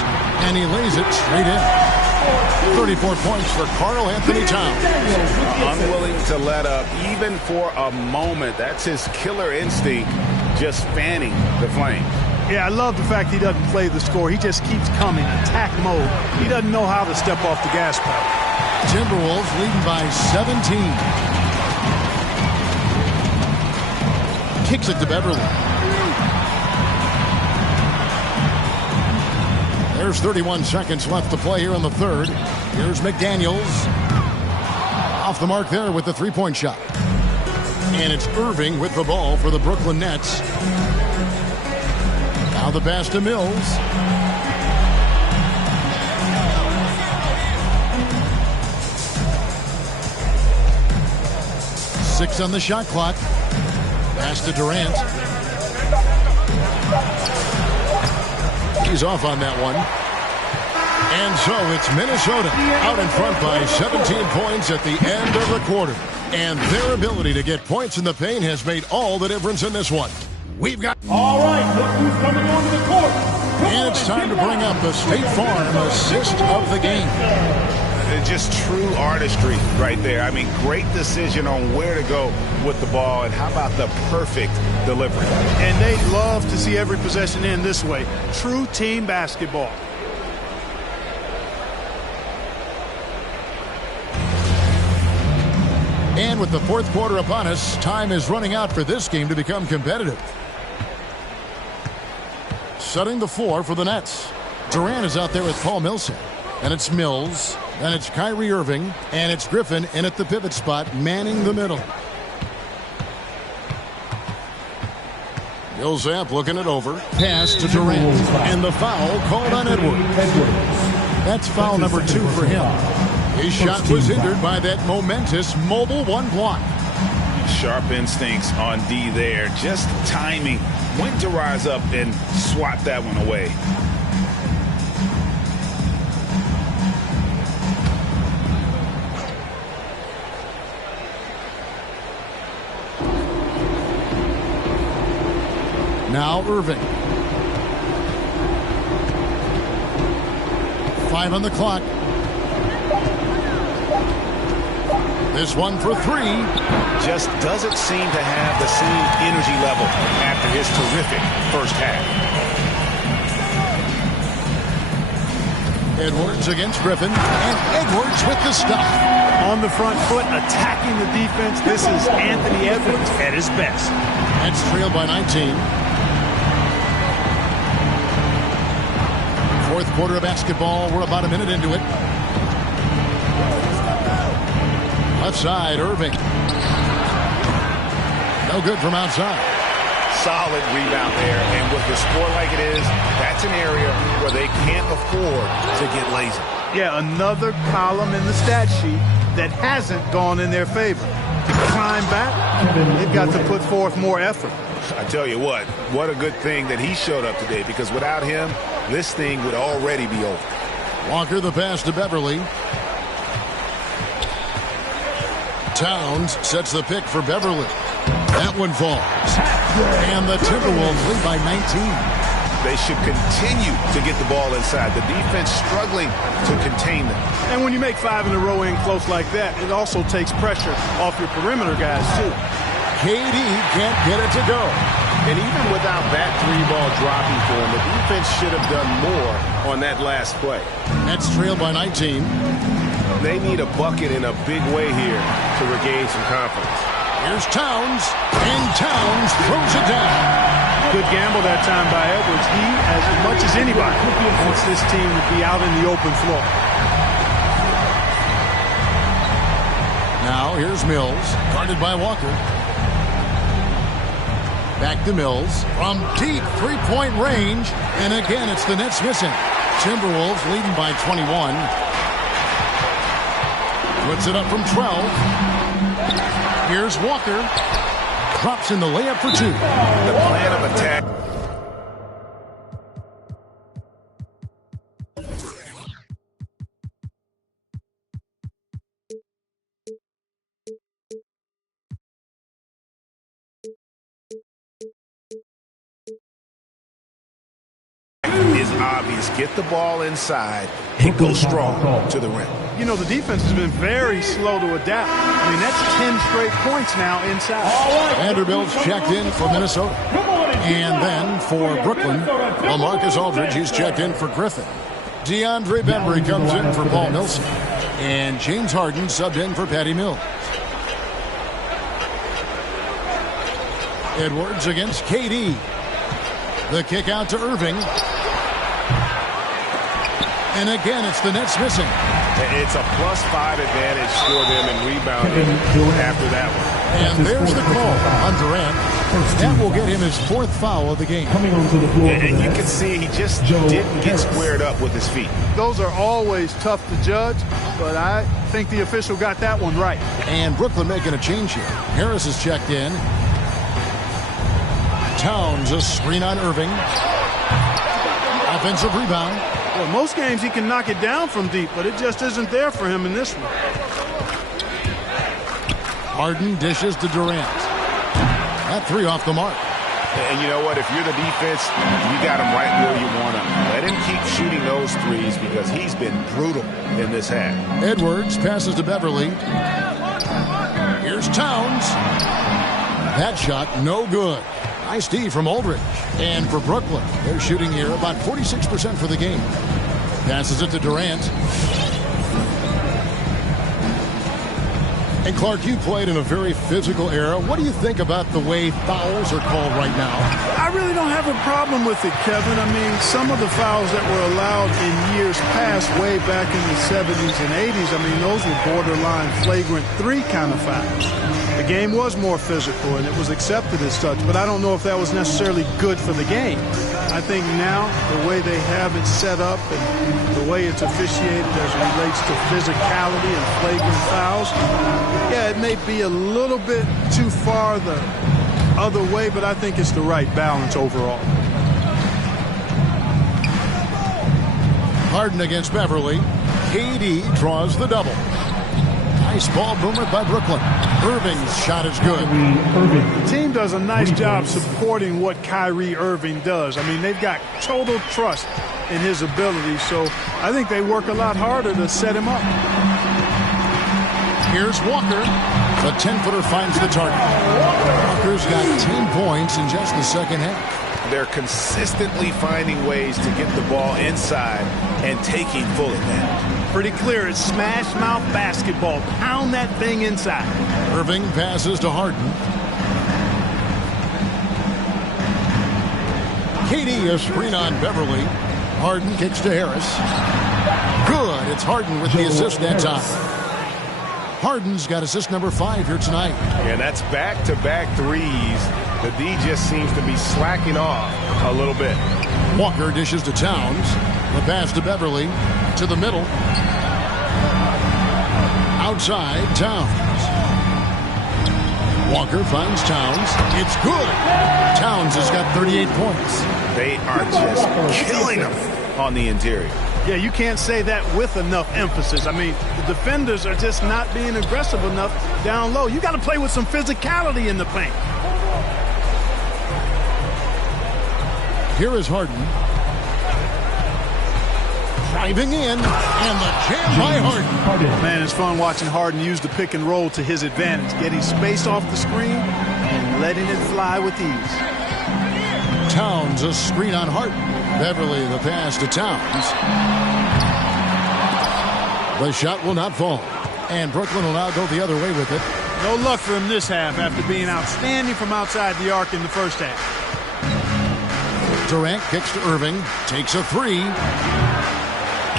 and he lays it straight in. 34 points for Karl Anthony Towns. Unwilling to let up even for a moment. That's his killer instinct, just fanning the flame. Yeah, I love the fact he doesn't play the score. He just keeps coming, attack mode. He doesn't know how to step off the gas pedal. Timberwolves leading by 17. Kicks it to Beverly. There's 31 seconds left to play here in the third. Here's McDaniels. Off the mark there with the three-point shot. And it's Irving with the ball for the Brooklyn Nets. Now the pass to Mills. Six on the shot clock. Pass to Durant. He's off on that one. And so it's Minnesota out in front by 17 points at the end of the quarter. And their ability to get points in the paint has made all the difference in this one. We've got... All right, look who's coming onto the court. And it's time to bring up the State Farm assist of the game. Just true artistry right there. I mean, great decision on where to go with the ball, and how about the perfect delivery. And they love to see every possession end this way. True team basketball. And with the fourth quarter upon us, time is running out for this game to become competitive. Setting the floor for the Nets. Durant is out there with Paul Millsap. And it's Mills. And it's Kyrie Irving. And it's Griffin in at the pivot spot, manning the middle. Millsap looking it over. Pass to Durant. And the foul called on Edwards. That's foul number 2 for him. His shot was hindered by that momentous mobile one block. Sharp instincts on D there. Just timing when to rise up and swat that one away. Now Irving. 5 on the clock. This one for three. Just doesn't seem to have the same energy level after his terrific first half. Edwards against Griffin, and Edwards with the stop. On the front foot, attacking the defense. This is Anthony Edwards at his best. That's trailed by 19. Fourth quarter of basketball. We're about a minute into it. Left side, Irving. No good from outside. Solid rebound there, and with the score like it is, that's an area where they can't afford to get lazy. Yeah, another column in the stat sheet that hasn't gone in their favor. To climb back, they've got to put forth more effort. I tell you what a good thing that he showed up today, because without him, this thing would already be over. Walker the pass to Beverly. Towns sets the pick for Beverly. That one falls. And the Timberwolves lead by 19. They should continue to get the ball inside. The defense struggling to contain them. And when you make 5 in a row in close like that, it also takes pressure off your perimeter guys, too. KD can't get it to go. And even without that 3-ball dropping for him, the defense should have done more on that last play. That's trailed by 19. They need a bucket in a big way here to regain some confidence. Here's Towns, and Towns throws it down. Good gamble that time by Edwards. He, as much as anybody, wants this team to be out in the open floor. Now here's Mills, guarded by Walker. Back to Mills from deep three-point range, and again it's the Nets missing. Timberwolves leading by 21. Puts it up from 12. Here's Walker. Drops in the layup for 2. The plan of attack. Is obvious. Get the ball inside and go strong to the rim. You know, the defense has been very slow to adapt. I mean, that's 10 straight points now inside. Vanderbilt's checked in for Minnesota. And then for Brooklyn, LaMarcus Aldridge, he's checked in for Griffin. DeAndre Bembry comes in for Paul Millsap. And James Harden subbed in for Patty Mills. Edwards against KD. The kick out to Irving. And again, it's the Nets missing. It's a +5 advantage for them in rebounding after that one. And there's the call on Durant. That will get him his 4th foul of the game. And you can see he just didn't get squared up with his feet. Those are always tough to judge, but I think the official got that one right. And Brooklyn making a change here. Harris is checked in. Towns, a screen on Irving. Offensive rebound. Well, most games he can knock it down from deep, but it just isn't there for him in this one. Harden dishes to Durant. That 3 off the mark. And you know what? If you're the defense, you got him right where you want him. Let him keep shooting those threes because he's been brutal in this half. Edwards passes to Beverly. Here's Towns. That shot, no good. Nice D from Aldridge. And for Brooklyn, they're shooting here about 46% for the game. Passes it to Durant. And Clark, you played in a very physical era. What do you think about the way fouls are called right now? I really don't have a problem with it, Kevin. I mean, some of the fouls that were allowed in years past, way back in the 70s and 80s, I mean, those were borderline flagrant 3 kind of fouls. The game was more physical, and it was accepted as such, but I don't know if that was necessarily good for the game. I think now, the way they have it set up and the way it's officiated as it relates to physicality and flagrant fouls, yeah, it may be a little bit too far the other way, but I think it's the right balance overall. Harden against Beverly. KD draws the double. Nice ball movement by Brooklyn. Irving's shot is good. The team does a nice job supporting what Kyrie Irving does. I mean, they've got total trust in his ability, so I think they work a lot harder to set him up. Here's Walker. The 10-footer finds the target. Walker's got 10 points in just the second half. They're consistently finding ways to get the ball inside and taking full advantage. Pretty clear. It's smash mouth basketball. Pound that thing inside. Irving passes to Harden. Katie, a screen on Beverly. Harden kicks to Harris. Good. It's Harden with the assist that time. Harden's got assist number 5 here tonight. And that's back-to-back threes. The D just seems to be slacking off a little bit. Walker dishes to Towns. The pass to Beverly. To the middle. Outside, Towns. Walker finds Towns. It's good. Towns has got 38 points. They are just killing him on the interior. Yeah, you can't say that with enough emphasis. I mean, the defenders are just not being aggressive enough down low. You got to play with some physicality in the paint. Here is Harden. Driving in, and the jam by Harden. Man, it's fun watching Harden use the pick and roll to his advantage, getting space off the screen and letting it fly with ease. Towns, a screen on Harden. Beverly, the pass to Towns. The shot will not fall, and Brooklyn will now go the other way with it. No luck for him this half after being outstanding from outside the arc in the first half. Durant kicks to Irving, takes a 3.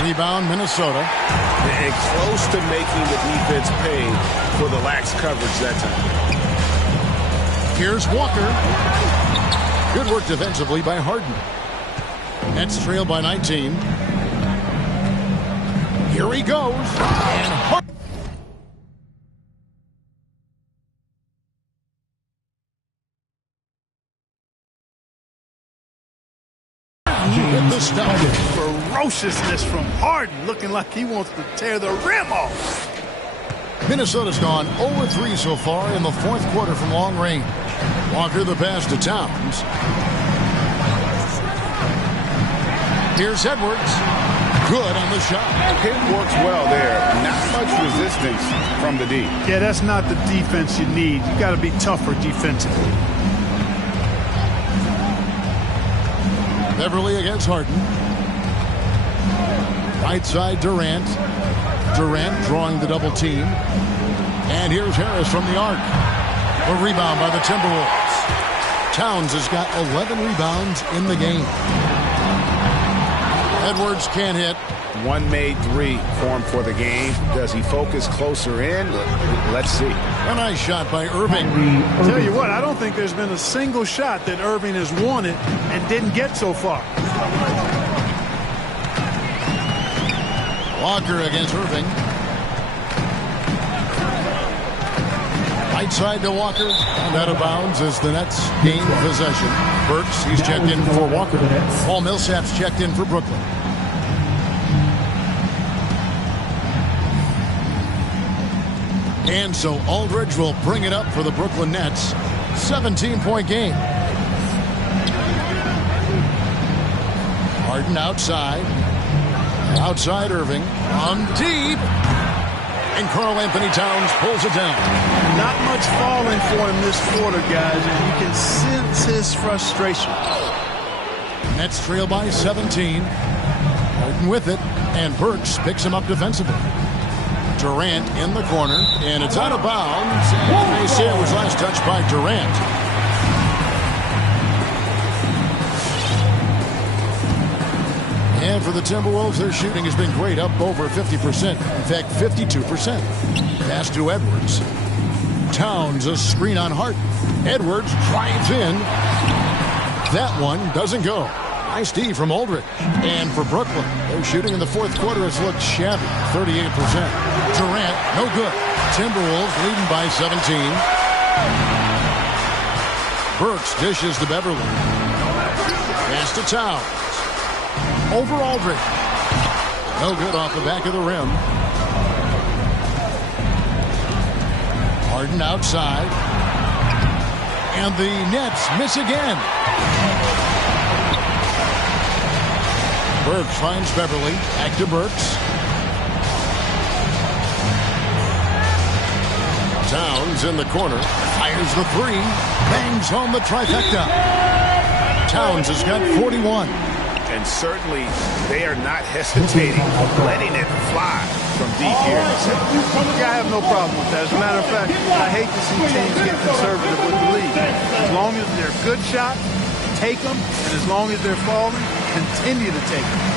Rebound, Minnesota. And close to making the defense pay for the lax coverage that time. Here's Walker. Good work defensively by Harden. Nets trail by 19. Here he goes. And Harden. With the stop. Ferociousness from Harden, looking like he wants to tear the rim off. Minnesota's gone 0-3 so far in the fourth quarter from long range. Walker the pass to Towns. Here's Edwards. Good on the shot. Pick works well there. Not much resistance from the D. Yeah, that's not the defense you need. You got to be tougher defensively. Beverly against Harden. Right side, Durant. Durant drawing the double team. And here's Harris from the arc. A rebound by the Timberwolves. Towns has got 11 rebounds in the game. Edwards can't hit. One made 3 for him for the game. Does he focus closer in? Let's see. A nice shot by Irving. Tell you what, I don't think there's been a single shot that Irving has wanted and didn't get so far. Walker against Irving. Right side to Walker. And out of bounds as the Nets gain possession. Burks, he's checked in for Walker. Paul Millsap's checked in for Brooklyn. And so Aldridge will bring it up for the Brooklyn Nets. 17-point game. Harden outside. Outside Irving. On deep. And Karl Anthony Towns pulls it down. Not much falling for him this quarter, guys, and you can sense his frustration. Nets trail by 17. Harden with it, and Burks picks him up defensively. Durant in the corner, and it's out of bounds. And they say it was last touched by Durant. And for the Timberwolves, their shooting has been great, up over 50%. In fact, 52%. Pass to Edwards. Towns, a screen on Harden. Edwards drives in. That one doesn't go. Nice D from Aldridge. And for Brooklyn, their shooting in the fourth quarter has looked shabby, 38%. Durant, no good. Timberwolves leading by 17. Burks dishes to Beverly. Pass to Towns. Over Aldridge. No good off the back of the rim. Harden outside. And the Nets miss again. Burks finds Beverly. Back to Burks. Towns in the corner. Fires the three. Bangs home the trifecta. Towns has got 41. And certainly they are not hesitating, letting it fly from deep here. I have no problem with that. As a matter of fact, I hate to see teams get conservative with the lead. As long as they're good shots, take them. And as long as they're falling, continue to take them.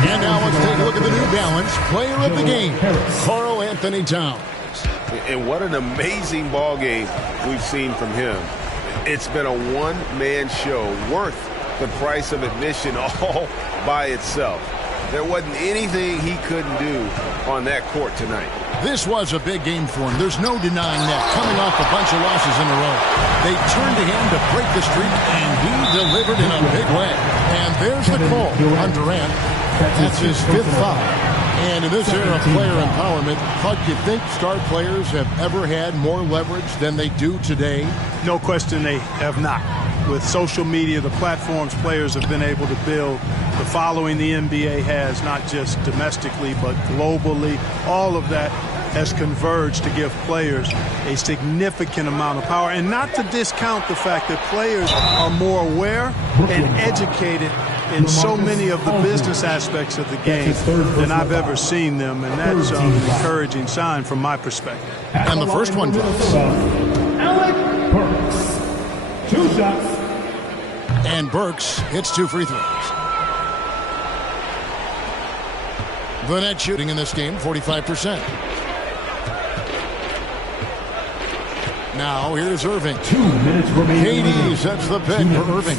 And now let's take a look at the New Balance player of the game, Karl Anthony Towns. And what an amazing ball game we've seen from him. It's been a one-man show worth the price of admission all by itself. There wasn't anything he couldn't do on that court tonight. This was a big game for him. There's no denying that, coming off a bunch of losses in a row. They turned to him to break the streak, and he delivered in a big way. And there's the call on Durant. That's his fifth foul. And in this era of player empowerment, Hud, you think star players have ever had more leverage than they do today? No question they have not. With social media, the platforms players have been able to build, the following the NBA has, not just domestically, but globally, all of that has converged to give players a significant amount of power. And not to discount the fact that players are more aware and educated in so many of the business aspects of the game than I've ever seen them, and that's an encouraging sign from my perspective. And the first one drops. Alec Burks. 2 shots. And Burks hits 2 free throws. The net shooting in this game, 45%. Now here's Irving. 2 minutes remaining. KD sets the pick for Irving.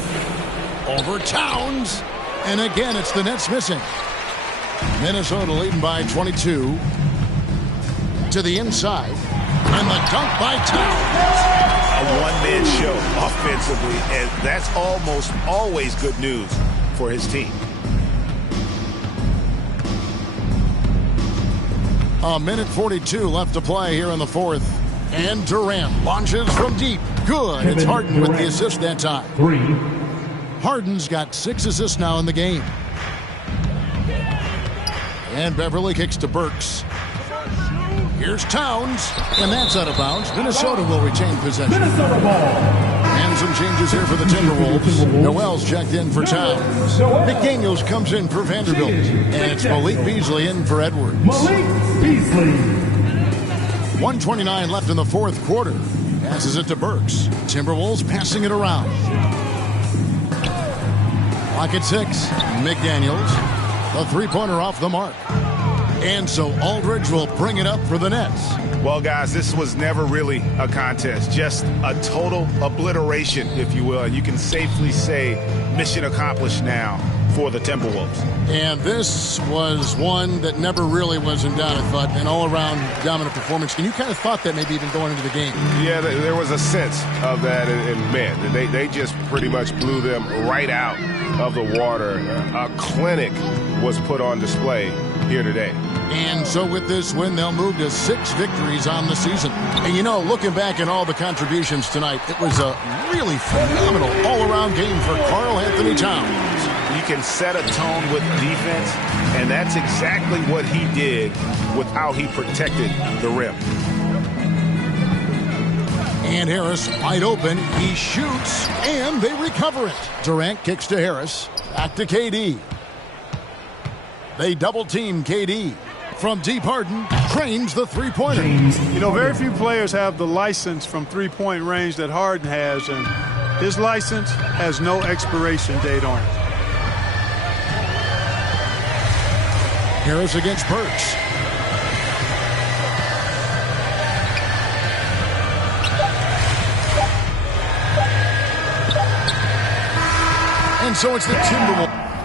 Over Towns. And again, it's the Nets missing. Minnesota leading by 22. To the inside. And the dunk by Towns. A one-man show offensively, and that's almost always good news for his team. A minute 42 left to play here in the fourth. And Durant launches from deep. Good. It's Harden with the assist that time. 3. Harden's got 6 assists now in the game. And Beverly kicks to Burks. Here's Towns, and that's out of bounds. Minnesota will retain possession. Minnesota ball. And some changes here for the Timberwolves. Noel's checked in for Towns. McDaniels comes in for Vanderbilt. And it's Malik Beasley in for Edwards. Malik Beasley. 1:29 left in the fourth quarter. Passes it to Burks. Timberwolves passing it around. Clock at 6. McDaniels. The three-pointer off the mark. And so Aldridge will bring it up for the Nets. Well, guys, this was never really a contest. Just a total obliteration, if you will. And you can safely say mission accomplished now for the Timberwolves. And this was one that never really was in doubt, I thought, an all-around dominant performance. And you kind of thought that maybe even going into the game. Yeah, there was a sense of that, and man, they just pretty much blew them right out of the water. A clinic was put on display here today. And so with this win, they'll move to 6 victories on the season. And you know, looking back at all the contributions tonight, it was a really phenomenal all-around game for Karl Anthony Towns. You can set a tone with defense, and that's exactly what he did with how he protected the rim. And Harris wide open. He shoots, and they recover it. Durant kicks to Harris. Back to KD. They double-team KD. From deep, Harden trains the three-pointer. You know, very few players have the license from three-point range that Harden has, and his license has no expiration date on it. Harris against Burks. And so it's the Timberwolves.